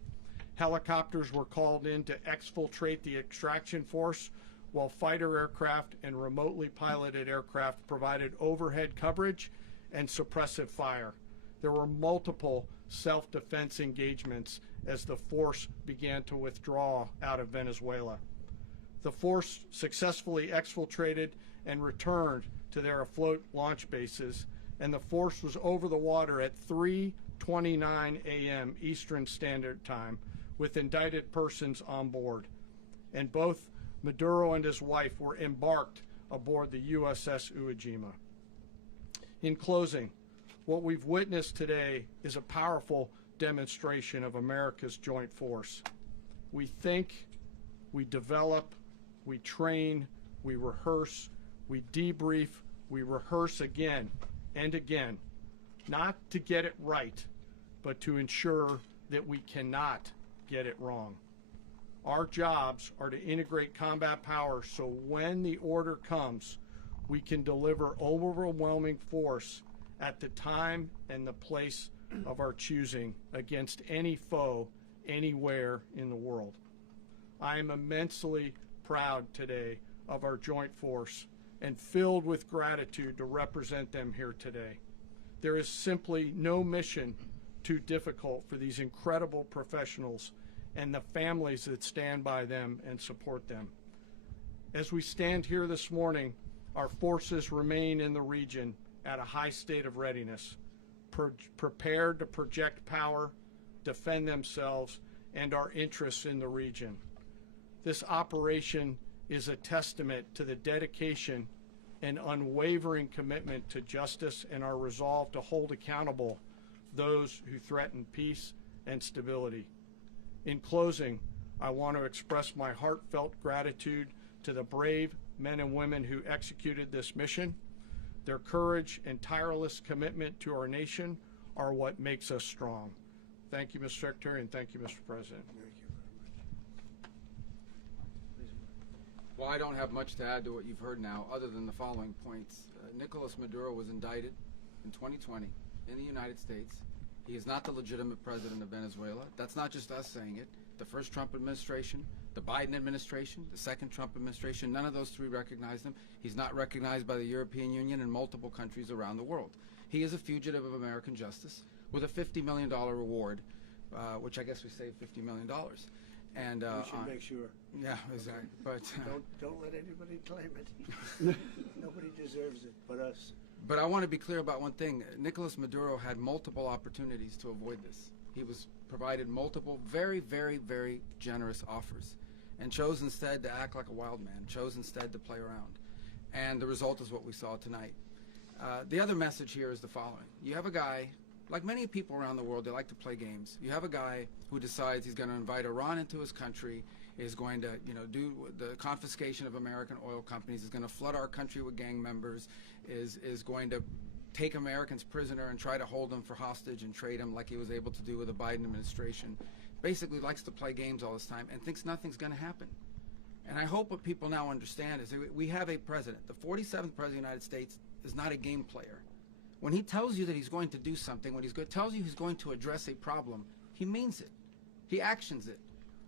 Helicopters were called in to exfiltrate the extraction force, while fighter aircraft and remotely piloted aircraft provided overhead coverage and suppressive fire. There were multiple self-defense engagements as the force began to withdraw out of Venezuela. The force successfully exfiltrated and returned to their afloat launch bases, and the force was over the water at 3:29 a.m. Eastern Standard Time with indicted persons on board. And both Maduro and his wife were embarked aboard the USS Iwo Jima. In closing, what we've witnessed today is a powerful demonstration of America's joint force. We think, we develop, we train, we rehearse, we debrief, we rehearse again and again, not to get it right, but to ensure that we cannot get it wrong. Our jobs are to integrate combat power so when the order comes, we can deliver overwhelming force at the time and the place of our choosing against any foe anywhere in the world. I am immensely proud today of our joint force and filled with gratitude to represent them here today. There is simply no mission too difficult for these incredible professionals and the families that stand by them and support them. As we stand here this morning, our forces remain in the region at a high state of readiness, prepared to project power, defend themselves, and our interests in the region. This operation is a testament to the dedication and unwavering commitment to justice and our resolve to hold accountable those who threaten peace and stability. In closing, I want to express my heartfelt gratitude to the brave men and women who executed this mission. Their courage and tireless commitment to our nation are what makes us strong. Thank you, Mr. Secretary, and thank you, Mr. President. Well, I don't have much to add to what you've heard now, other than the following points. Nicolás Maduro was indicted in 2020 in the United States. He is not the legitimate president of Venezuela. That's not just us saying it. The first Trump administration, the Biden administration, the second Trump administration, none of those three recognized him. He's not recognized by the European Union and multiple countries around the world. He is a fugitive of American justice with a $50 million reward, which I guess we saved $50 million. And we should make sure. Yeah, exactly. But don't let anybody claim it. Nobody deserves it but us. But I want to be clear about one thing. Nicolás Maduro had multiple opportunities to avoid this. He was provided multiple very, very, very generous offers and chose instead to act like a wild man, chose instead to play around. And the result is what we saw tonight. The other message here is the following. You have a guy, like many people around the world, they like to play games. You have a guy who decides he's going to invite Iran into his country, is going to, do the confiscation of American oil companies, is going to flood our country with gang members, is going to take Americans prisoner and try to hold them for hostage and trade them like he was able to do with the Biden administration. Basically likes to play games all this time and thinks nothing's going to happen. And I hope what people now understand is that we have a president. The 47th president of the United States is not a game player. When he tells you that he's going to do something, when tells you he's going to address a problem, he means it. He actions it.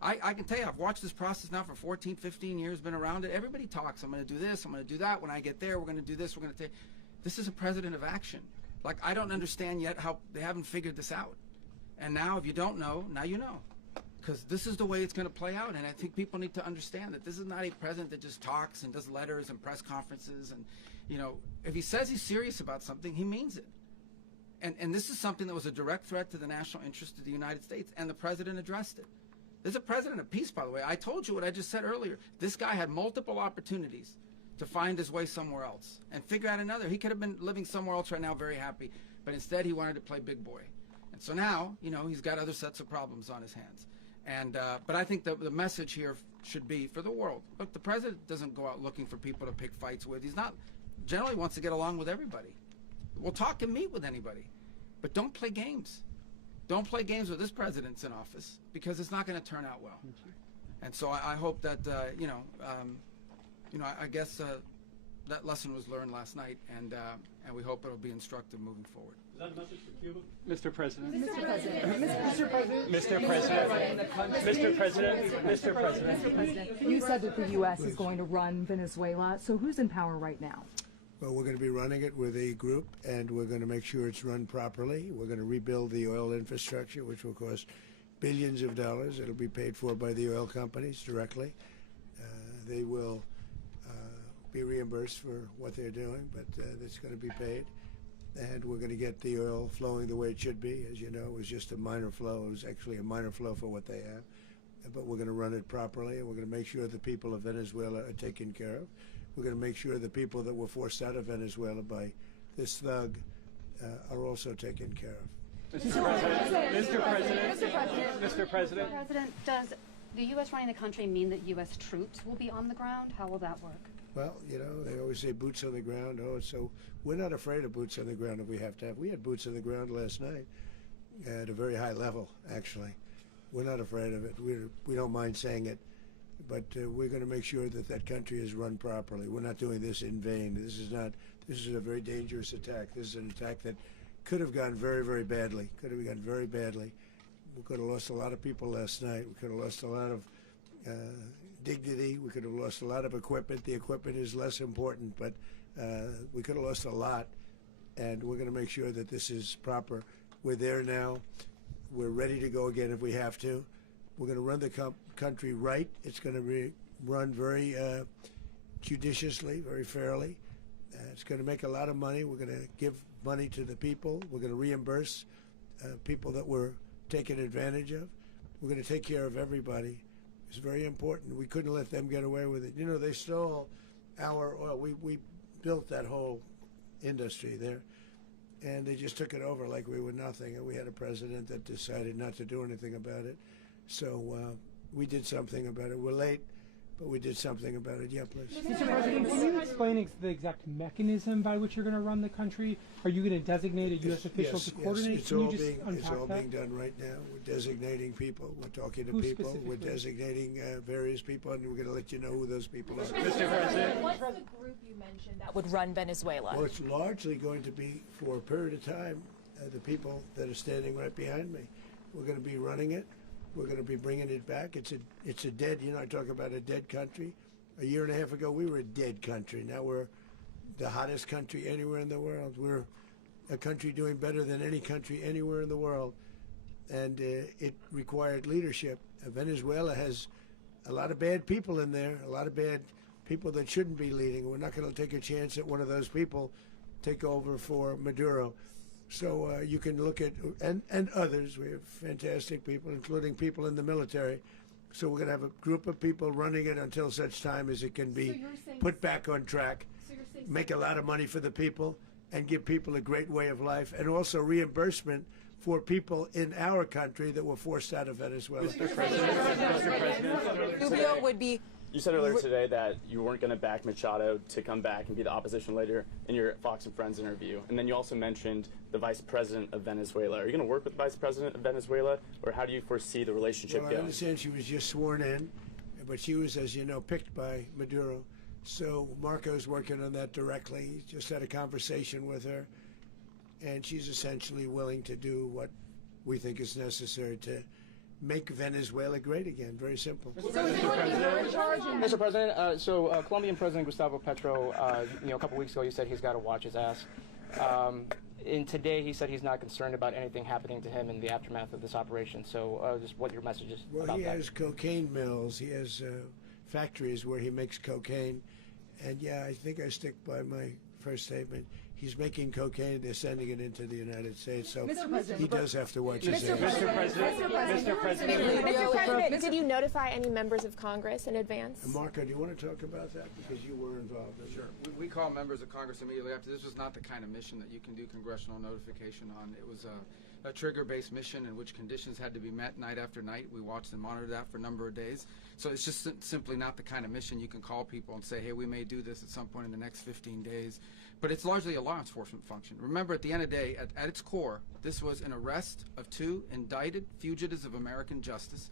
I can tell you, I've watched this process now for 14, 15 years, been around it. Everybody talks. I'm going to do this. I'm going to do that. When I get there, we're going to do this. We're going to take. This is a president of action. Like, I don't understand yet how they haven't figured this out. And now, if you don't know, now you know. Because this is the way it's going to play out. And I think people need to understand that this is not a president that just talks and does letters and press conferences. And, if he says he's serious about something, he means it. And this is something that was a direct threat to the national interest of the United States, and the president addressed it. There's a president of peace, by the way. I told you what I just said earlier. This guy had multiple opportunities to find his way somewhere else and figure out another. He could have been living somewhere else right now very happy, but instead he wanted to play big boy. And so now, he's got other sets of problems on his hands. And but I think the message here should be for the world. Look, the president doesn't go out looking for people to pick fights with. He's not, generally wants to get along with everybody. We'll talk and meet with anybody, but don't play games. Don't play games with this president's in office, because it's not going to turn out well. And so I hope that, I guess that lesson was learned last night, and we hope it'll be instructive moving forward. Is that a message for Cuba? Mr. President. Mr. President. Mr. President. Mr. President. Mr. President. You said that the U.S. is going to run Venezuela, so who's in power right now? Well, we're going to be running it with a group, and we're going to make sure it's run properly. We're going to rebuild the oil infrastructure, which will cost billions of dollars. It'll be paid for by the oil companies directly. They will be reimbursed for what they're doing, but it's going to be paid. And we're going to get the oil flowing the way it should be. As you know, it was just a minor flow. It was actually a minor flow for what they have. But we're going to run it properly, and we're going to make sure the people of Venezuela are taken care of. We're going to make sure the people that were forced out of Venezuela by this thug are also taken care of. Mr. President. Mr. President. Mr. President. Mr. President. Mr. President, does the U.S. running the country mean that U.S. troops will be on the ground? How will that work? Well, they always say boots on the ground. So we're not afraid of boots on the ground if we have to have. We had boots on the ground last night at a very high level, actually. We're not afraid of it. We don't mind saying it. But we're going to make sure that that country is run properly. We're not doing this in vain. This is a very dangerous attack. This is an attack that could have gone very, very badly. Could have gone very badly. We could have lost a lot of people last night. We could have lost a lot of dignity. We could have lost a lot of equipment. The equipment is less important, but we could have lost a lot. And we're going to make sure that this is proper. We're there now. We're ready to go again if we have to. We're going to run the country right. It's going to be run very judiciously, very fairly. It's going to make a lot of money. We're going to give money to the people. We're going to reimburse people that were taken advantage of. We're going to take care of everybody. It's very important. We couldn't let them get away with it. They stole our oil. We built that whole industry there, and they just took it over like we were nothing. And we had a president that decided not to do anything about it. So we did something about it. We're late, but we did something about it. Yeah, please. Mr. President, can you explain the exact mechanism by which you're going to run the country? Are you going to designate a U.S. official to coordinate? Yes. It's all being done right now. We're designating people. We're talking to people. We're designating various people, and we're going to let you know who those people are. Mr. President. What's the group you mentioned that would run Venezuela? Well, it's largely going to be, for a period of time, the people that are standing right behind me. We're going to be running it. We're going to be bringing it back. It's a dead, I talk about a dead country. A year and a half ago, we were a dead country. Now we're the hottest country anywhere in the world. We're a country doing better than any country anywhere in the world, and it required leadership. Venezuela has a lot of bad people in there, a lot of bad people that shouldn't be leading. We're not going to take a chance that one of those people take over for Maduro. So you can look at, and others, we have fantastic people, including people in the military. So we're going to have a group of people running it until such time as it can be put back on track, make a lot of money for the people, and give people a great way of life, and also reimbursement for people in our country that were forced out of Venezuela. Mr. President, Rubio would be. you said earlier today that you weren't going to back Machado to come back and be the opposition leader in your Fox and Friends interview. And then you also mentioned the vice president of Venezuela. Are you going to work with the vice president of Venezuela, or how do you foresee the relationship Well, going? I understand she was just sworn in, but she was, as you know, picked by Maduro. So Marco's working on that directly. He just had a conversation with her, and she's essentially willing to do what we think is necessary to make Venezuela great again. Very simple. Mr. President, Colombian President Gustavo Petro, a couple weeks ago, he said he's got to watch his ass. And today, he said he's not concerned about anything happening to him in the aftermath of this operation. So, just what your message is Well, about he that. has cocaine mills. He has factories where he makes cocaine. And yeah, I think I stick by my first statement. He's making cocaine. They're sending it into the United States. So he does have to watch his ass. Mr. President, did you notify any members of Congress in advance? Marco, do you want to talk about that? Because you were involved in Sure. We call members of Congress immediately after. This was not the kind of mission that you can do congressional notification on. It was a trigger-based mission in which conditions had to be met night after night. We watched and monitored that for a number of days. So it's just simply not the kind of mission you can call people and say, hey, we may do this at some point in the next 15 days. But it's largely a law enforcement function. Remember, at the end of the day, at its core, this was an arrest of 2 indicted fugitives of American justice,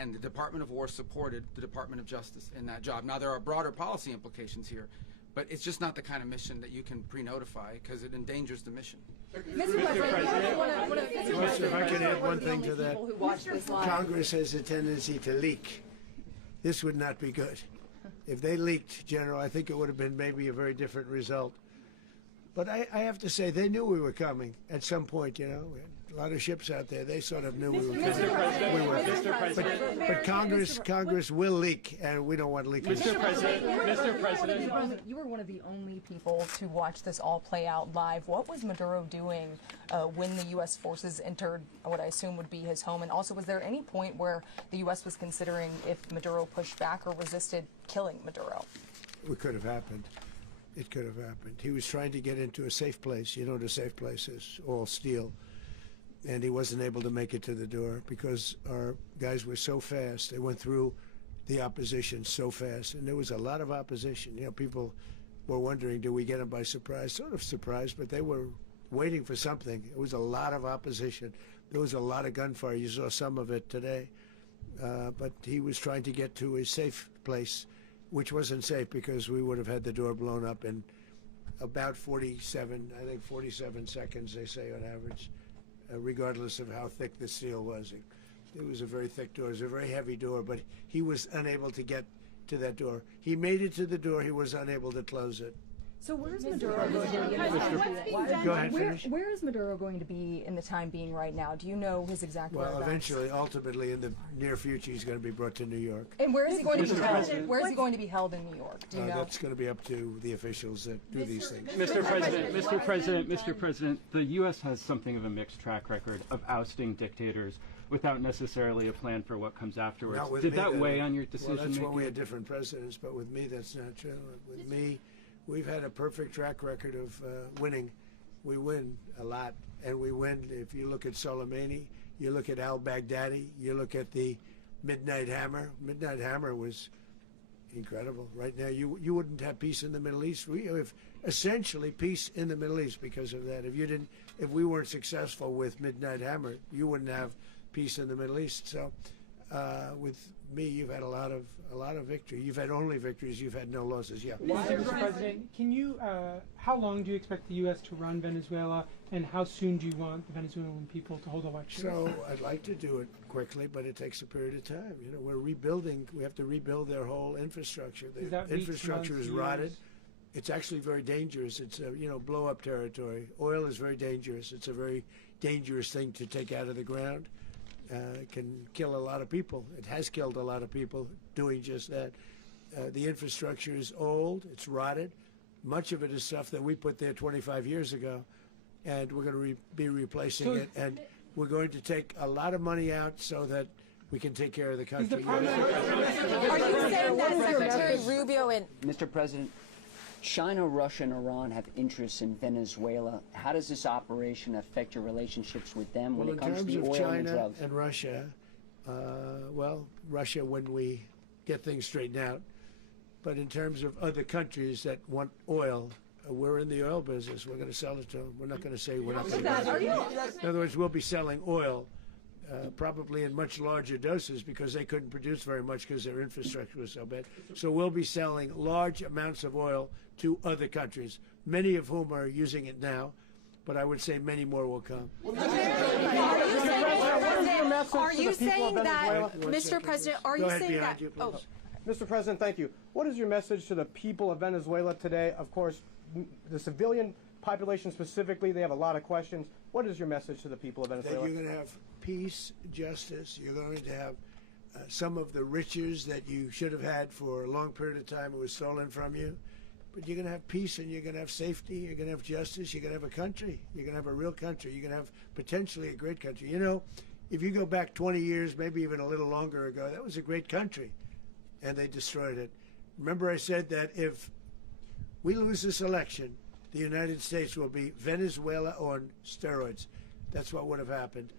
and the Department of War supported the Department of Justice in that job. Now, there are broader policy implications here, but it's just not the kind of mission that you can pre-notify because it endangers the mission. Mr. President, if I can add one thing to that. Congress has a tendency to leak. This would not be good. If they leaked, General, I think it would have been maybe a very different result. But I have to say, they knew we were coming at some point, We had a lot of ships out there. They sort of knew we were coming. But Congress will leak, and we don't want leakage. Mr. President, you were one of the only people to watch this all play out live. What was Maduro doing when the U.S. forces entered what I assume would be his home? And also, was there any point where the U.S. was considering if Maduro pushed back or resisted killing Maduro? It could have happened. It could have happened. He was trying to get into a safe place. You know what a safe place is, all steel. And he wasn't able to make it to the door because our guys were so fast. They went through the opposition so fast. And there was a lot of opposition. People were wondering, do we get them by surprise? Sort of surprised, but they were waiting for something. It was a lot of opposition. There was a lot of gunfire. You saw some of it today. But he was trying to get to a safe place, which wasn't safe because we would have had the door blown up in about 47 seconds, they say on average, regardless of how thick the steel was. It was a very thick door. It was a very heavy door, but he was unable to get to that door. He made it to the door. He was unable to close it. So where's Maduro going to be? Go ahead, finish. Where is Maduro going to be in the time being right now? Do you know his exact Well, whereabouts? eventually, ultimately, in the near future, he's going to be brought to New York. And where is he going to be held? Where is he going to be held in New York? Do you know? That's going to be up to the officials that do these things. Mr. President, the U.S. has something of a mixed track record of ousting dictators without necessarily a plan for what comes afterwards. Did that weigh on your decision Well, that's making? when we had different presidents, but with me, that's not true. With me, we've had a perfect track record of winning. We win a lot, and we win. If you look at Soleimani, you look at al-Baghdadi, you look at the Midnight Hammer. Midnight Hammer was incredible. Right now, you wouldn't have peace in the Middle East. We have essentially peace in the Middle East because of that. If we weren't successful with Midnight Hammer, you wouldn't have peace in the Middle East. So, with me, you've had a lot of victory. You've had only victories. You've had no losses. Yeah. Mr. President, can you? How long do you expect the U.S. to run Venezuela, and how soon do you want the Venezuelan people to hold elections? So I'd like to do it quickly, but it takes a period of time. We're rebuilding. We have to rebuild their whole infrastructure. The infrastructure is rotted. it's actually very dangerous. It's blow-up territory. Oil is very dangerous. It's a very dangerous thing to take out of the ground. It can kill a lot of people. It has killed a lot of people doing just that. The infrastructure is old. It's rotted. Much of it is stuff that we put there 25 years ago, and we're going to be replacing it. And we're going to take a lot of money out so that we can take care of the country. Are you saying that Secretary Rubio and Mr. President, China, Russia, and Iran have interests in Venezuela. How does this operation affect your relationships with them when it comes to the oil and drugs? In terms of China and Russia, Russia when we get things straightened out. But in terms of other countries that want oil, we're in the oil business. We're going to sell it to them. We're not going to say we're not going to. In other words, we'll be selling oil, probably in much larger doses because they couldn't produce very much because their infrastructure was so bad. So we'll be selling large amounts of oil to other countries, many of whom are using it now, but I would say many more will come. Are you saying that, Mr. President, are you saying that? Oh. Mr. President, thank you. What is your message to the people of Venezuela today? Of course, the civilian population specifically, they have a lot of questions. What is your message to the people of Venezuela? That you're going to have peace, justice. You're going to have some of the riches that you should have had for a long period of time. It was stolen from you. But you're going to have peace, and you're going to have safety. You're going to have justice. You're going to have a country. You're going to have a real country. You're going to have potentially a great country. You know, if you go back 20 years, maybe even a little longer ago, that was a great country, and they destroyed it. Remember I said that if we lose this election, the United States will be Venezuela on steroids. That's what would have happened.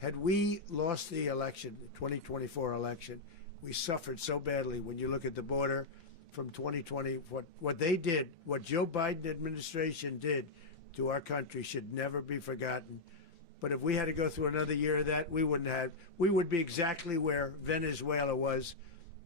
Had we lost the election, the 2024 election, we suffered so badly. When you look at the border from 2020, what they did, what Joe Biden administration did to our country should never be forgotten. But if we had to go through another year of that, we would be exactly where Venezuela was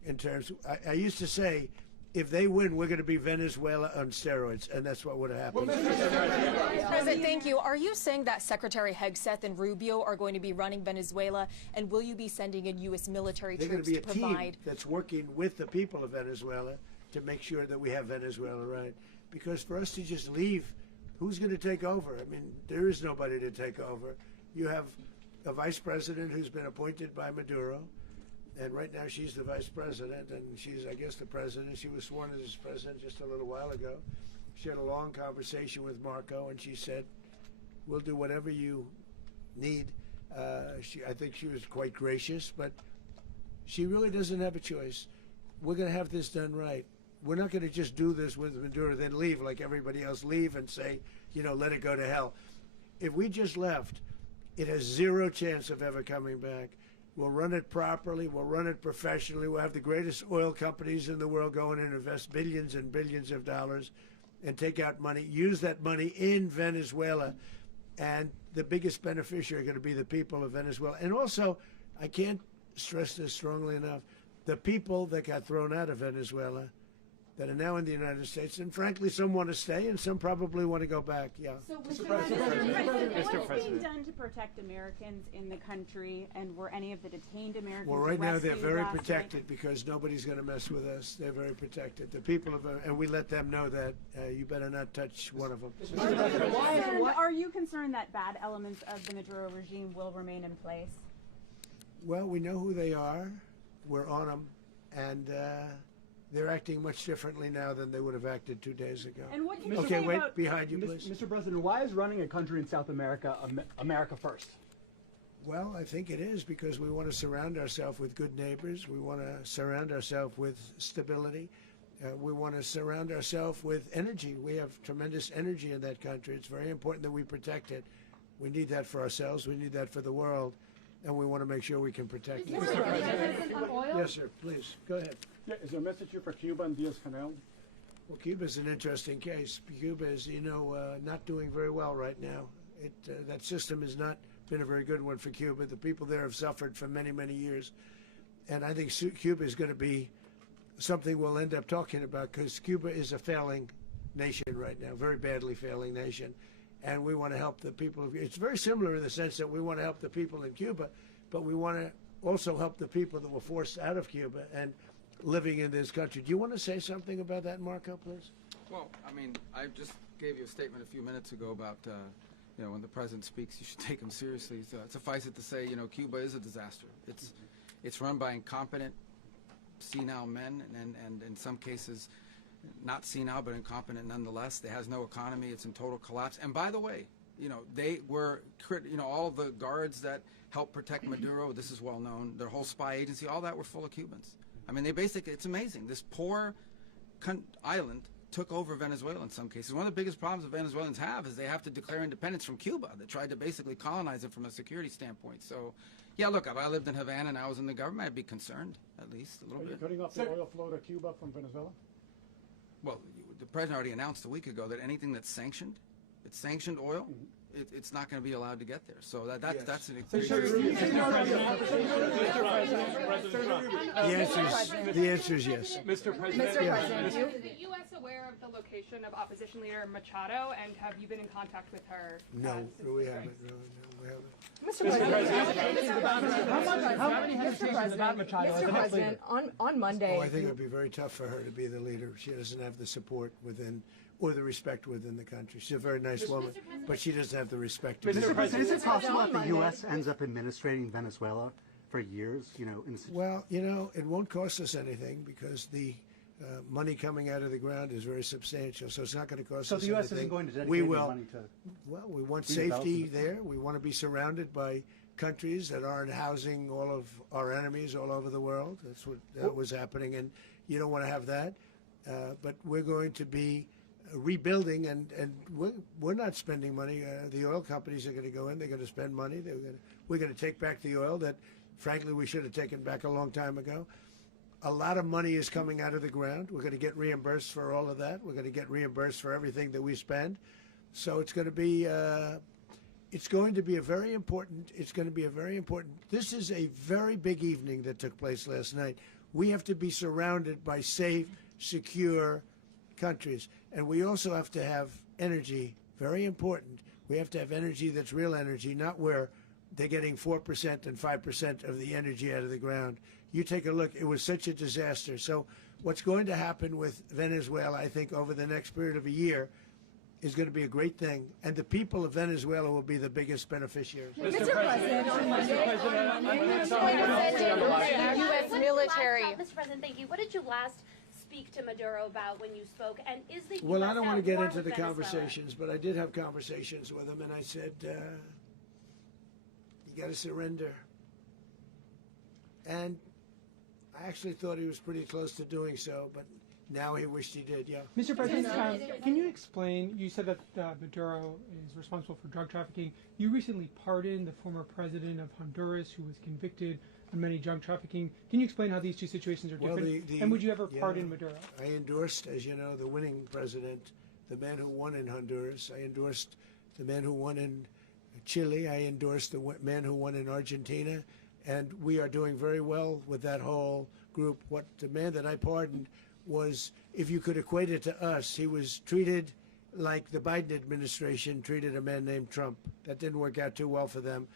in terms. I used to say, if they win, we're going to be Venezuela on steroids, and that's what would have happened. President, thank you. Are you saying that Secretary Hegseth and Rubio are going to be running Venezuela, and will you be sending in U.S. military troops to provide? They're going to be a team that's working with the people of Venezuela to make sure that we have Venezuela right. Because for us to just leave, who's going to take over? I mean, there is nobody to take over. You have a vice president who's been appointed by Maduro. And right now she's the vice president, and she's, I guess, the president. She was sworn as president just a little while ago. She had a long conversation with Marco, and she said, we'll do whatever you need. I think she was quite gracious, but she really doesn't have a choice. We're going to have this done right. We're not going to just do this with Maduro, then leave like everybody else, leave and say, let it go to hell. If we just left, it has zero chance of ever coming back. We'll run it properly. We'll run it professionally. We'll have the greatest oil companies in the world go in and invest billions and billions of dollars and take out money, use that money in Venezuela. And the biggest beneficiary are going to be the people of Venezuela. And also, I can't stress this strongly enough, the people that got thrown out of Venezuela that are now in the United States, and frankly, some want to stay, and some probably want to go back. Yeah. So, Mr. President, what is being done to protect Americans in the country, and were any of the detained Americans Well, right now they're arrested very last protected night? because nobody's going to mess with us. They're very protected. The people of, and we let them know that you better not touch one of them. Are you concerned that bad elements of the Maduro regime will remain in place? Well, we know who they are. We're on them, and they're acting much differently now than they would have acted 2 days ago. And what can you okay, say wait, about behind you, please. Mr. President, why is running a country in South America America first? Well, I think it is because we want to surround ourselves with good neighbors. We want to surround ourselves with stability. We want to surround ourselves with energy. We have tremendous energy in that country. It's very important that we protect it. We need that for ourselves. We need that for the world. And we want to make sure we can protect it. Yes, sir. Please, go ahead. Yeah, is there a message here for Cuba and Diaz-Canel? Well, Cuba is an interesting case. Cuba is, not doing very well right now. That system has not been a very good one for Cuba. The people there have suffered for many, many years. And I think Cuba is going to be something we'll end up talking about because Cuba is a failing nation right now, very badly failing nation. And we want to help the people of It's very similar in the sense that we want to help the people in Cuba, but we want to also help the people that were forced out of Cuba and living in this country. Do you want to say something about that, Marco, please? Well, I mean, I just gave you a statement a few minutes ago about, you know, when the president speaks, you should take him seriously. So suffice it to say, you know, Cuba is a disaster. It's run by incompetent, senile men, and in some cases, not senile, but incompetent nonetheless. It has no economy. It's in total collapse. And by the way, you know, they were, you know, all the guards that helped protect Maduro, this is well known, their whole spy agency, all that were full of Cubans. I mean, they basically, it's amazing. This poor island took over Venezuela in some cases. One of the biggest problems that Venezuelans have is they have to declare independence from Cuba. They tried to basically colonize it from a security standpoint. So, yeah, look, if I lived in Havana and I was in the government, I'd be concerned, at least a little bit. Are you cutting off the oil flow to Cuba from Venezuela? Well, the president already announced a week ago that anything that's sanctioned, it's sanctioned oil, it's not going to be allowed to get there. So that's an The answer is yes. Mr. President, Is the U.S. aware of the location of opposition leader Machado, and have you been in contact with her? No, we haven't. No, we haven't. Mr. President, on Monday. Oh, I think it would be very tough for her to be the leader. She doesn't have the support within, or the respect within the country. She's a very nice woman, but she doesn't have the respect. Mr. President, is it possible that the U.S. ends up administrating Venezuela for years? You know, well, you know, it won't cost us anything because the money coming out of the ground is very substantial, so it's not going to cost us anything. So the U.S. isn't going to dedicate any money to... Well, we want safety there. We want to be surrounded by countries that aren't housing all of our enemies all over the world. That's what was happening, and you don't want to have that. But we're going to be rebuilding, and we're not spending money. The oil companies are going to go in. They're going to spend money. We're going to take back the oil that, frankly, we should have taken back a long time ago. A lot of money is coming out of the ground. We're going to get reimbursed for all of that. We're going to get reimbursed for everything that we spend. So it's going to be a very important. This is a very big evening that took place last night. We have to be surrounded by safe, secure countries, and we also have to have energy. Very important. We have to have energy that's real energy, not where they're getting 4% and 5% of the energy out of the ground. You take a look, it was such a disaster. So what's going to happen with Venezuela, I think, over the next period of a year is going to be a great thing. And the people of Venezuela will be the biggest beneficiaries. Mr. President, on Monday, U.S. military. Mr. President, thank you. What did you last speak to Maduro about when you spoke? And is the Well, US I don't want to get into the Venezuela? conversations, but I did have conversations with him, and I said, you got to surrender. And I actually thought he was pretty close to doing so, but now he wished he did, yeah. Mr. President, can you explain, you said that Maduro is responsible for drug trafficking. You recently pardoned the former president of Honduras who was convicted on many drug trafficking. Can you explain how these two situations are different? And would you ever pardon Maduro? I endorsed, as you know, the winning president, the man who won in Honduras. I endorsed the man who won in Chile. I endorsed the man who won in Argentina. And we are doing very well with that whole group. What the man that I pardoned was, if you could equate it to us, he was treated like the Biden administration treated a man named Trump. That didn't work out too well for them.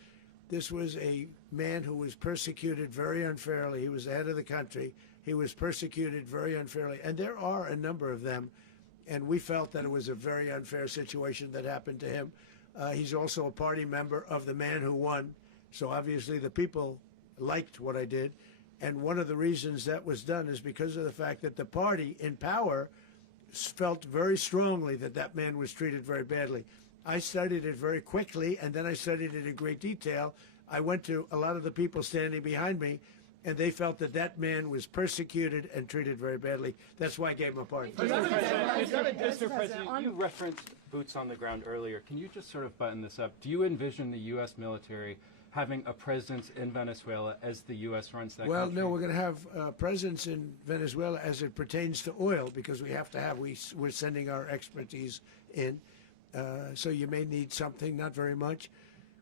This was a man who was persecuted very unfairly. He was the head of the country. He was persecuted very unfairly. And there are a number of them. And we felt that it was a very unfair situation that happened to him. He's also a party member of the man who won. So obviously the people liked what I did. And one of the reasons that was done is because of the fact that the party in power felt very strongly that that man was treated very badly. I studied it very quickly, and then I studied it in great detail. I went to a lot of the people standing behind me, and they felt that that man was persecuted and treated very badly. That's why I gave him a pardon. Mr. President, you referenced boots on the ground earlier. Can you just sort of button this up? Do you envision the U.S. military having a presence in Venezuela as the U.S. runs that country? No, we're going to have a presence in Venezuela as it pertains to oil, because we have to have, we're sending our expertise in. So you may need something, not very much.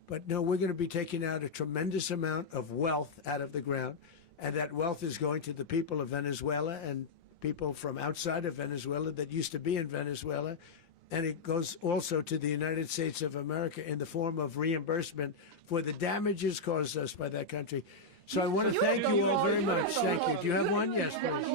But no, we're going to be taking out a tremendous amount of wealth out of the ground. And that wealth is going to the people of Venezuela and people from outside of Venezuela that used to be in Venezuela. And it goes also to the United States of America in the form of reimbursement for the damages caused us by that country. So I want to thank you all very much. Thank you. Do you have one? Yes, please.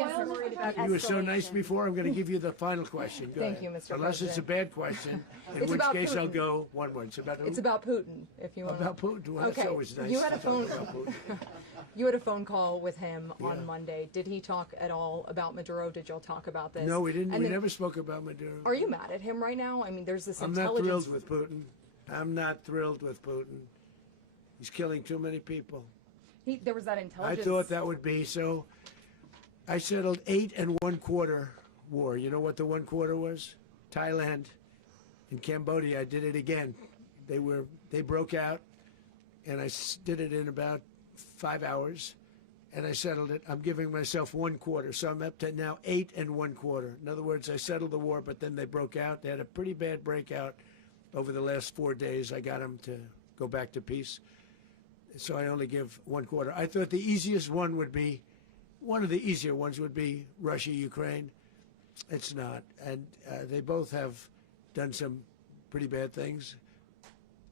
You were so nice before. I'm going to give you the final question. Go Thank ahead. you, Mr. Unless it's a President. bad question, in It's which about case I'll Putin. go one more. It's about who? It's about Putin, if you want. About Putin. Well, that's Okay. always nice. You had a to talk phone. about Putin. You had a phone call with him on Yeah. Monday. Did he talk at all about Maduro? Did y'all talk about this? No, we didn't. And We then- never spoke about Maduro. Are you mad at him right now? I mean, there's this I'm not intelligence. thrilled with Putin. I'm not thrilled with Putin. He's killing too many people. There was that I intelligence. thought that would be so. I settled 8 1/4 war. You know what the 1/4 was? Thailand and Cambodia. I did it again. They broke out, and I did it in about 5 hours, and I settled it. I'm giving myself 1/4, so I'm up to now 8 1/4. In other words, I settled the war, but then they broke out. They had a pretty bad breakout over the last 4 days. I got them to go back to peace. So I only give 1/4. I thought the easiest one would be, one of the easier ones would be Russia, Ukraine. It's not. And they both have done some pretty bad things.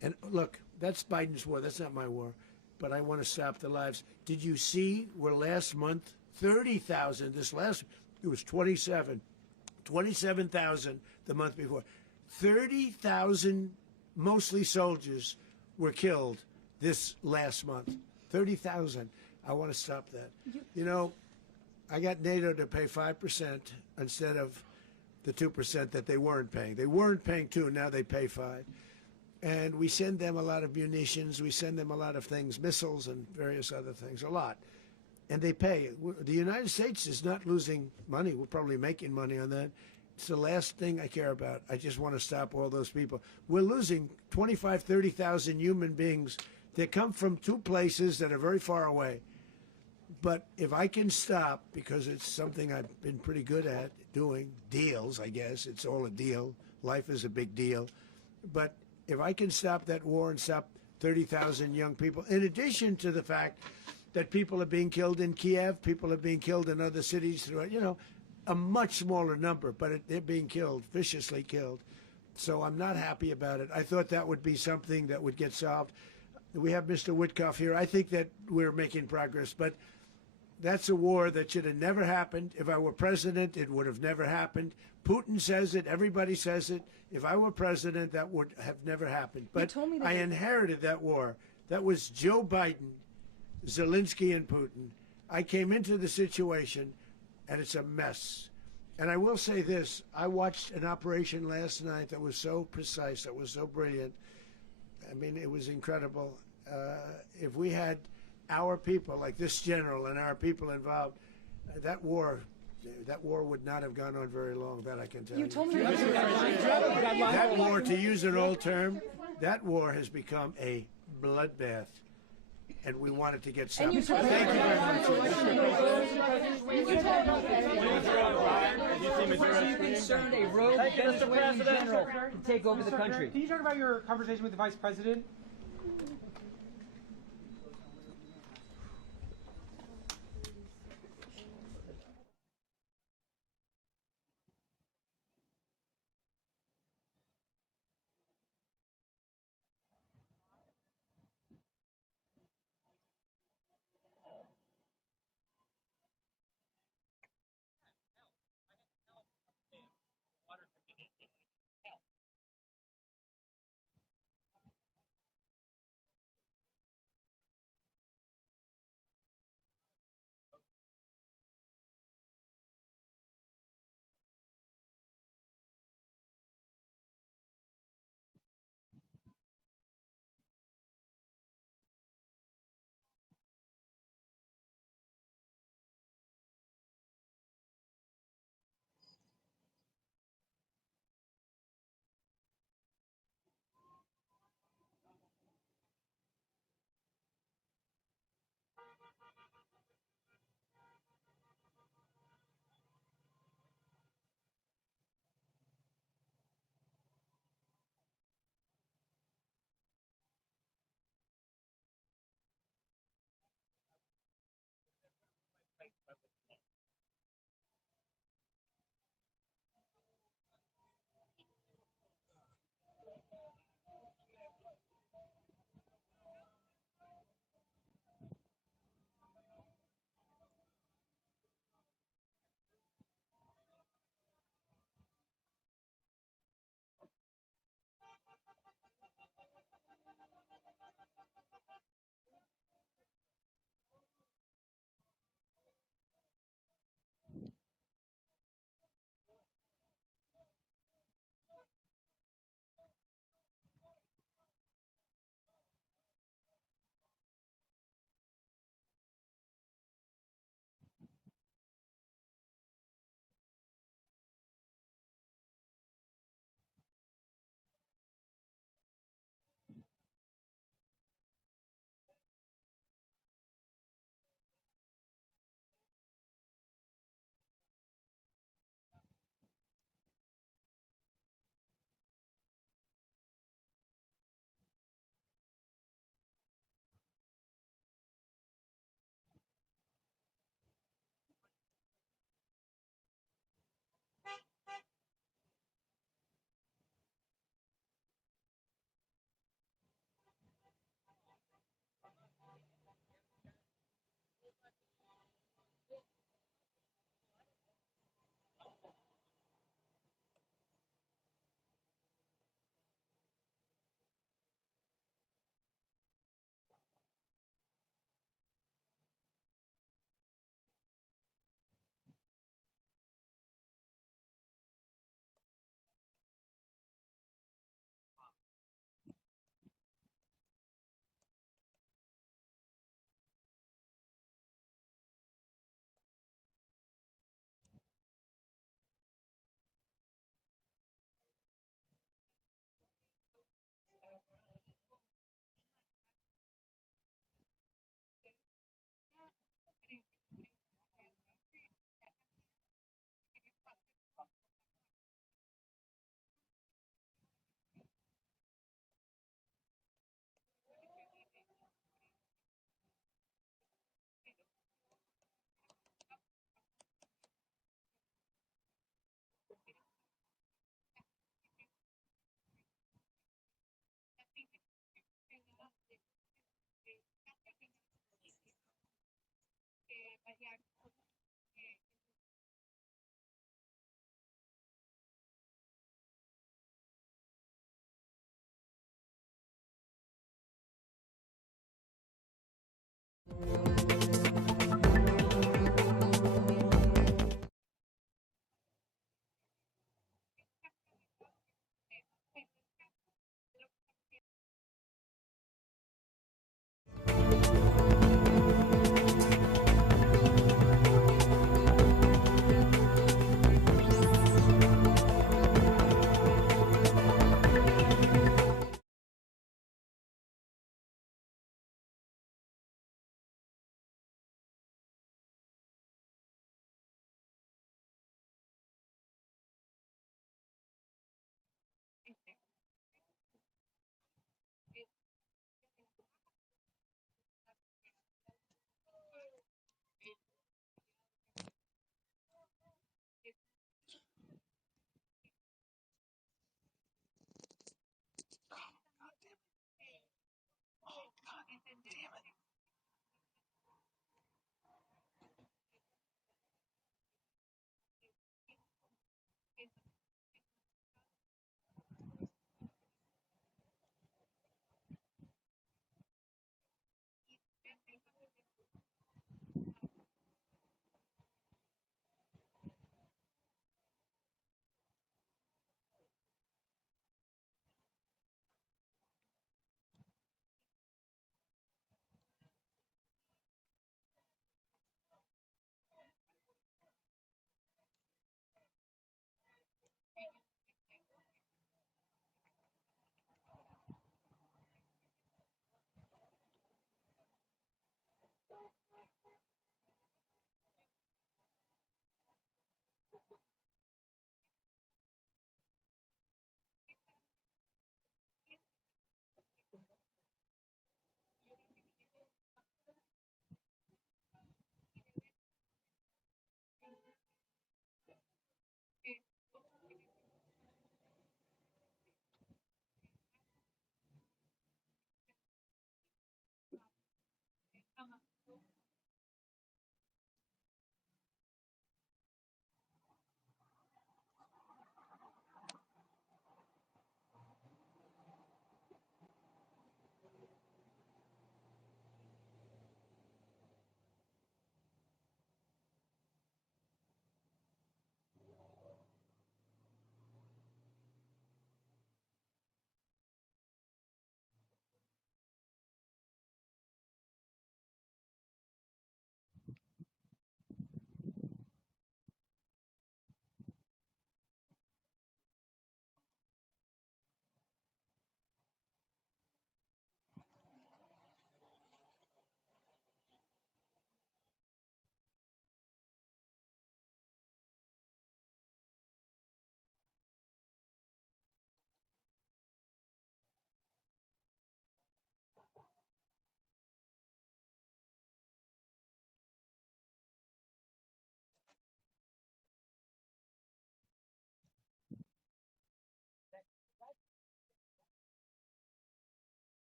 And look, that's Biden's war. That's not my war. But I want to stop the lives. Did you see where last month, 30,000, it was 27,000 the month before. 30,000, mostly soldiers, were killed this last month. 30,000. I want to stop that. You know, I got NATO to pay 5% instead of the 2% that they weren't paying. They weren't paying 2, now they pay 5. And we send them a lot of munitions, we send them a lot of things, missiles and various other things, a lot. And they pay. The United States is not losing money. We're probably making money on that. It's the last thing I care about. I just want to stop all those people. We're losing 25, 30,000 human beings that come from 2 places that are very far away. But if I can stop, because it's something I've been pretty good at doing, deals, I guess. It's all a deal. Life is a big deal. But if I can stop that war and stop 30,000 young people, in addition to the fact that people are being killed in Kiev, people are being killed in other cities throughout, you know, a much smaller number, but they're being killed, viciously killed. So I'm not happy about it. I thought that would be something that would get solved. We have Mr. Witkoff here. I think that we're making progress, but that's a war that should have never happened. If I were president, it would have never happened. Putin says it. Everybody says it. If I were president, that would have never happened. But I inherited that war. That was Joe Biden, Zelensky, and Putin. I came into the situation, and it's a mess. And I will say this. I watched an operation last night that was so precise, that was so brilliant. I mean, it was incredible. If we had our people, like this general and our people involved, that war would not have gone on very long, that I can tell you. You told me That war, to use an old term, that war has become a bloodbath. And we want it to get stopped. Thank you very much. Are you concerned a rogue Venezuelan general can take over the country? Can you talk about your conversation with the vice president?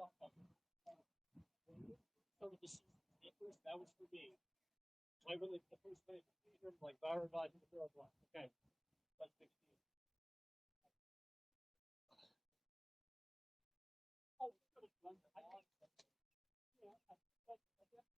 Sort of the papers, that was for me. So I really, the first thing, like, blah, blah, blah, blah, blah. Okay, that's 16. Oh, we could have done that. Yeah, what are you doing? What is that?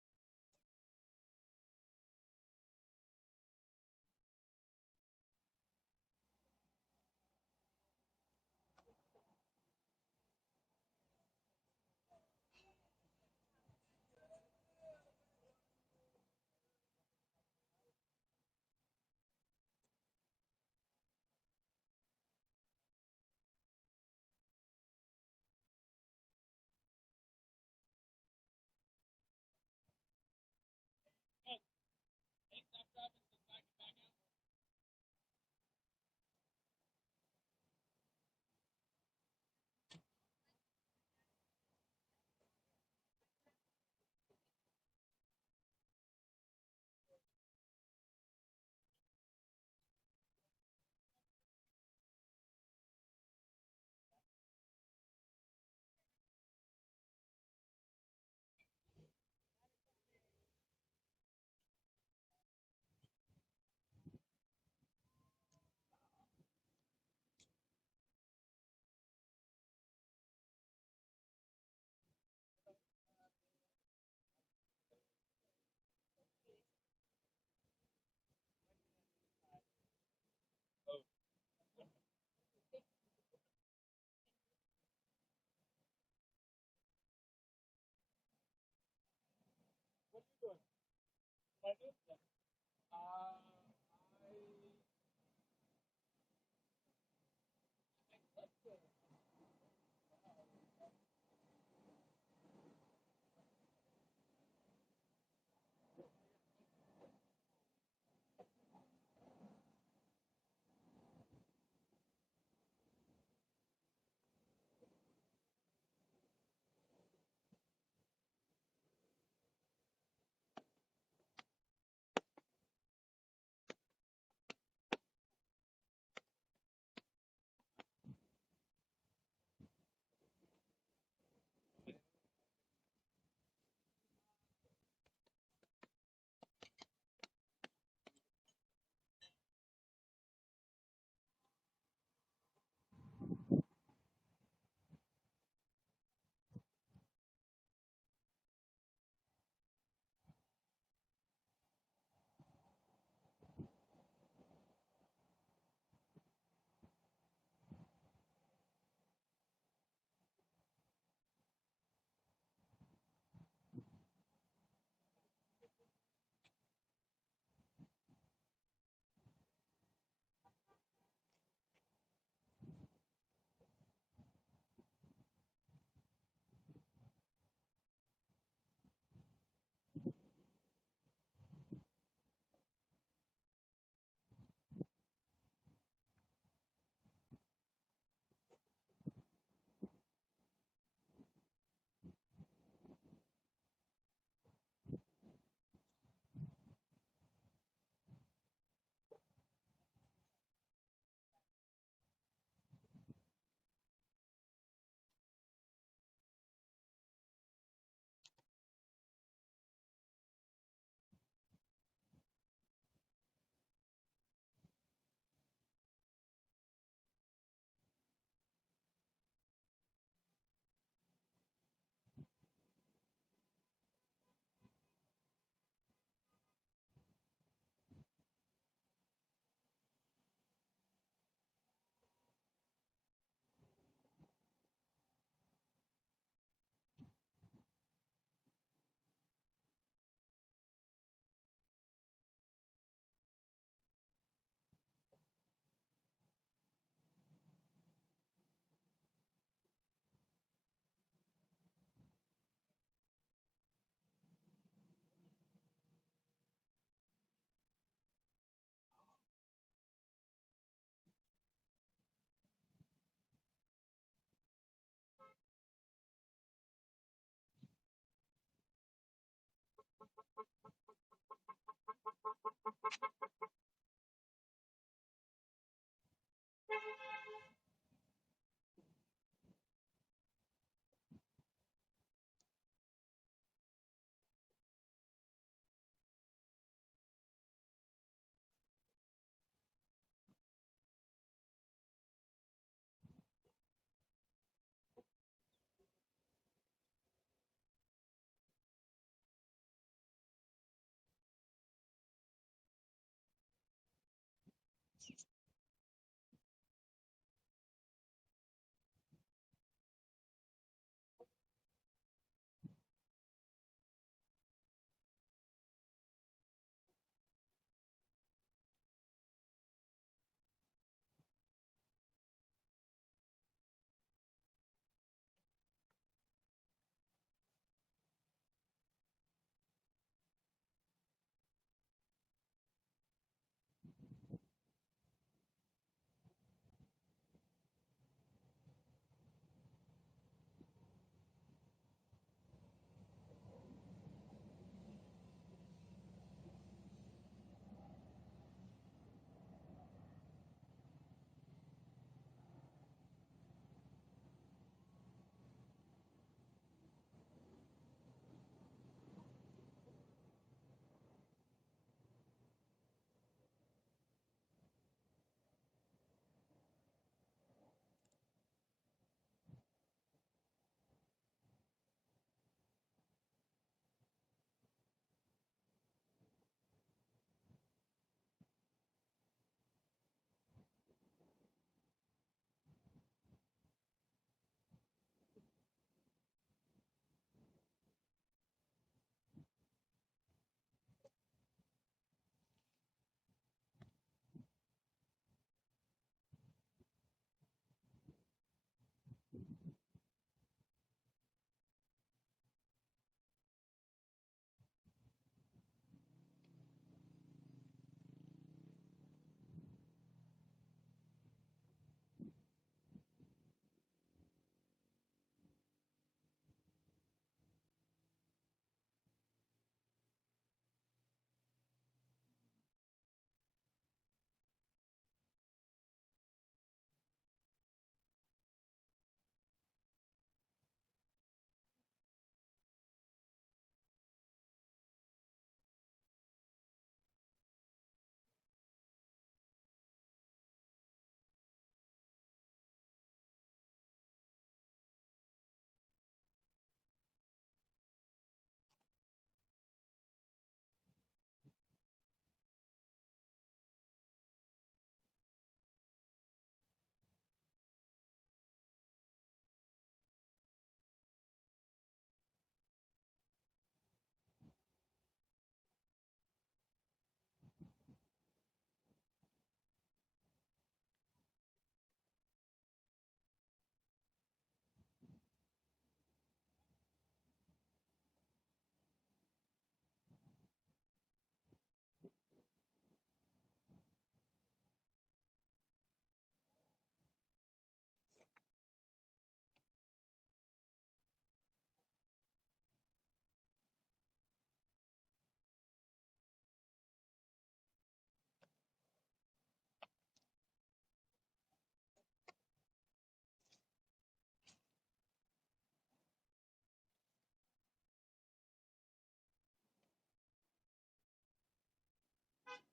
You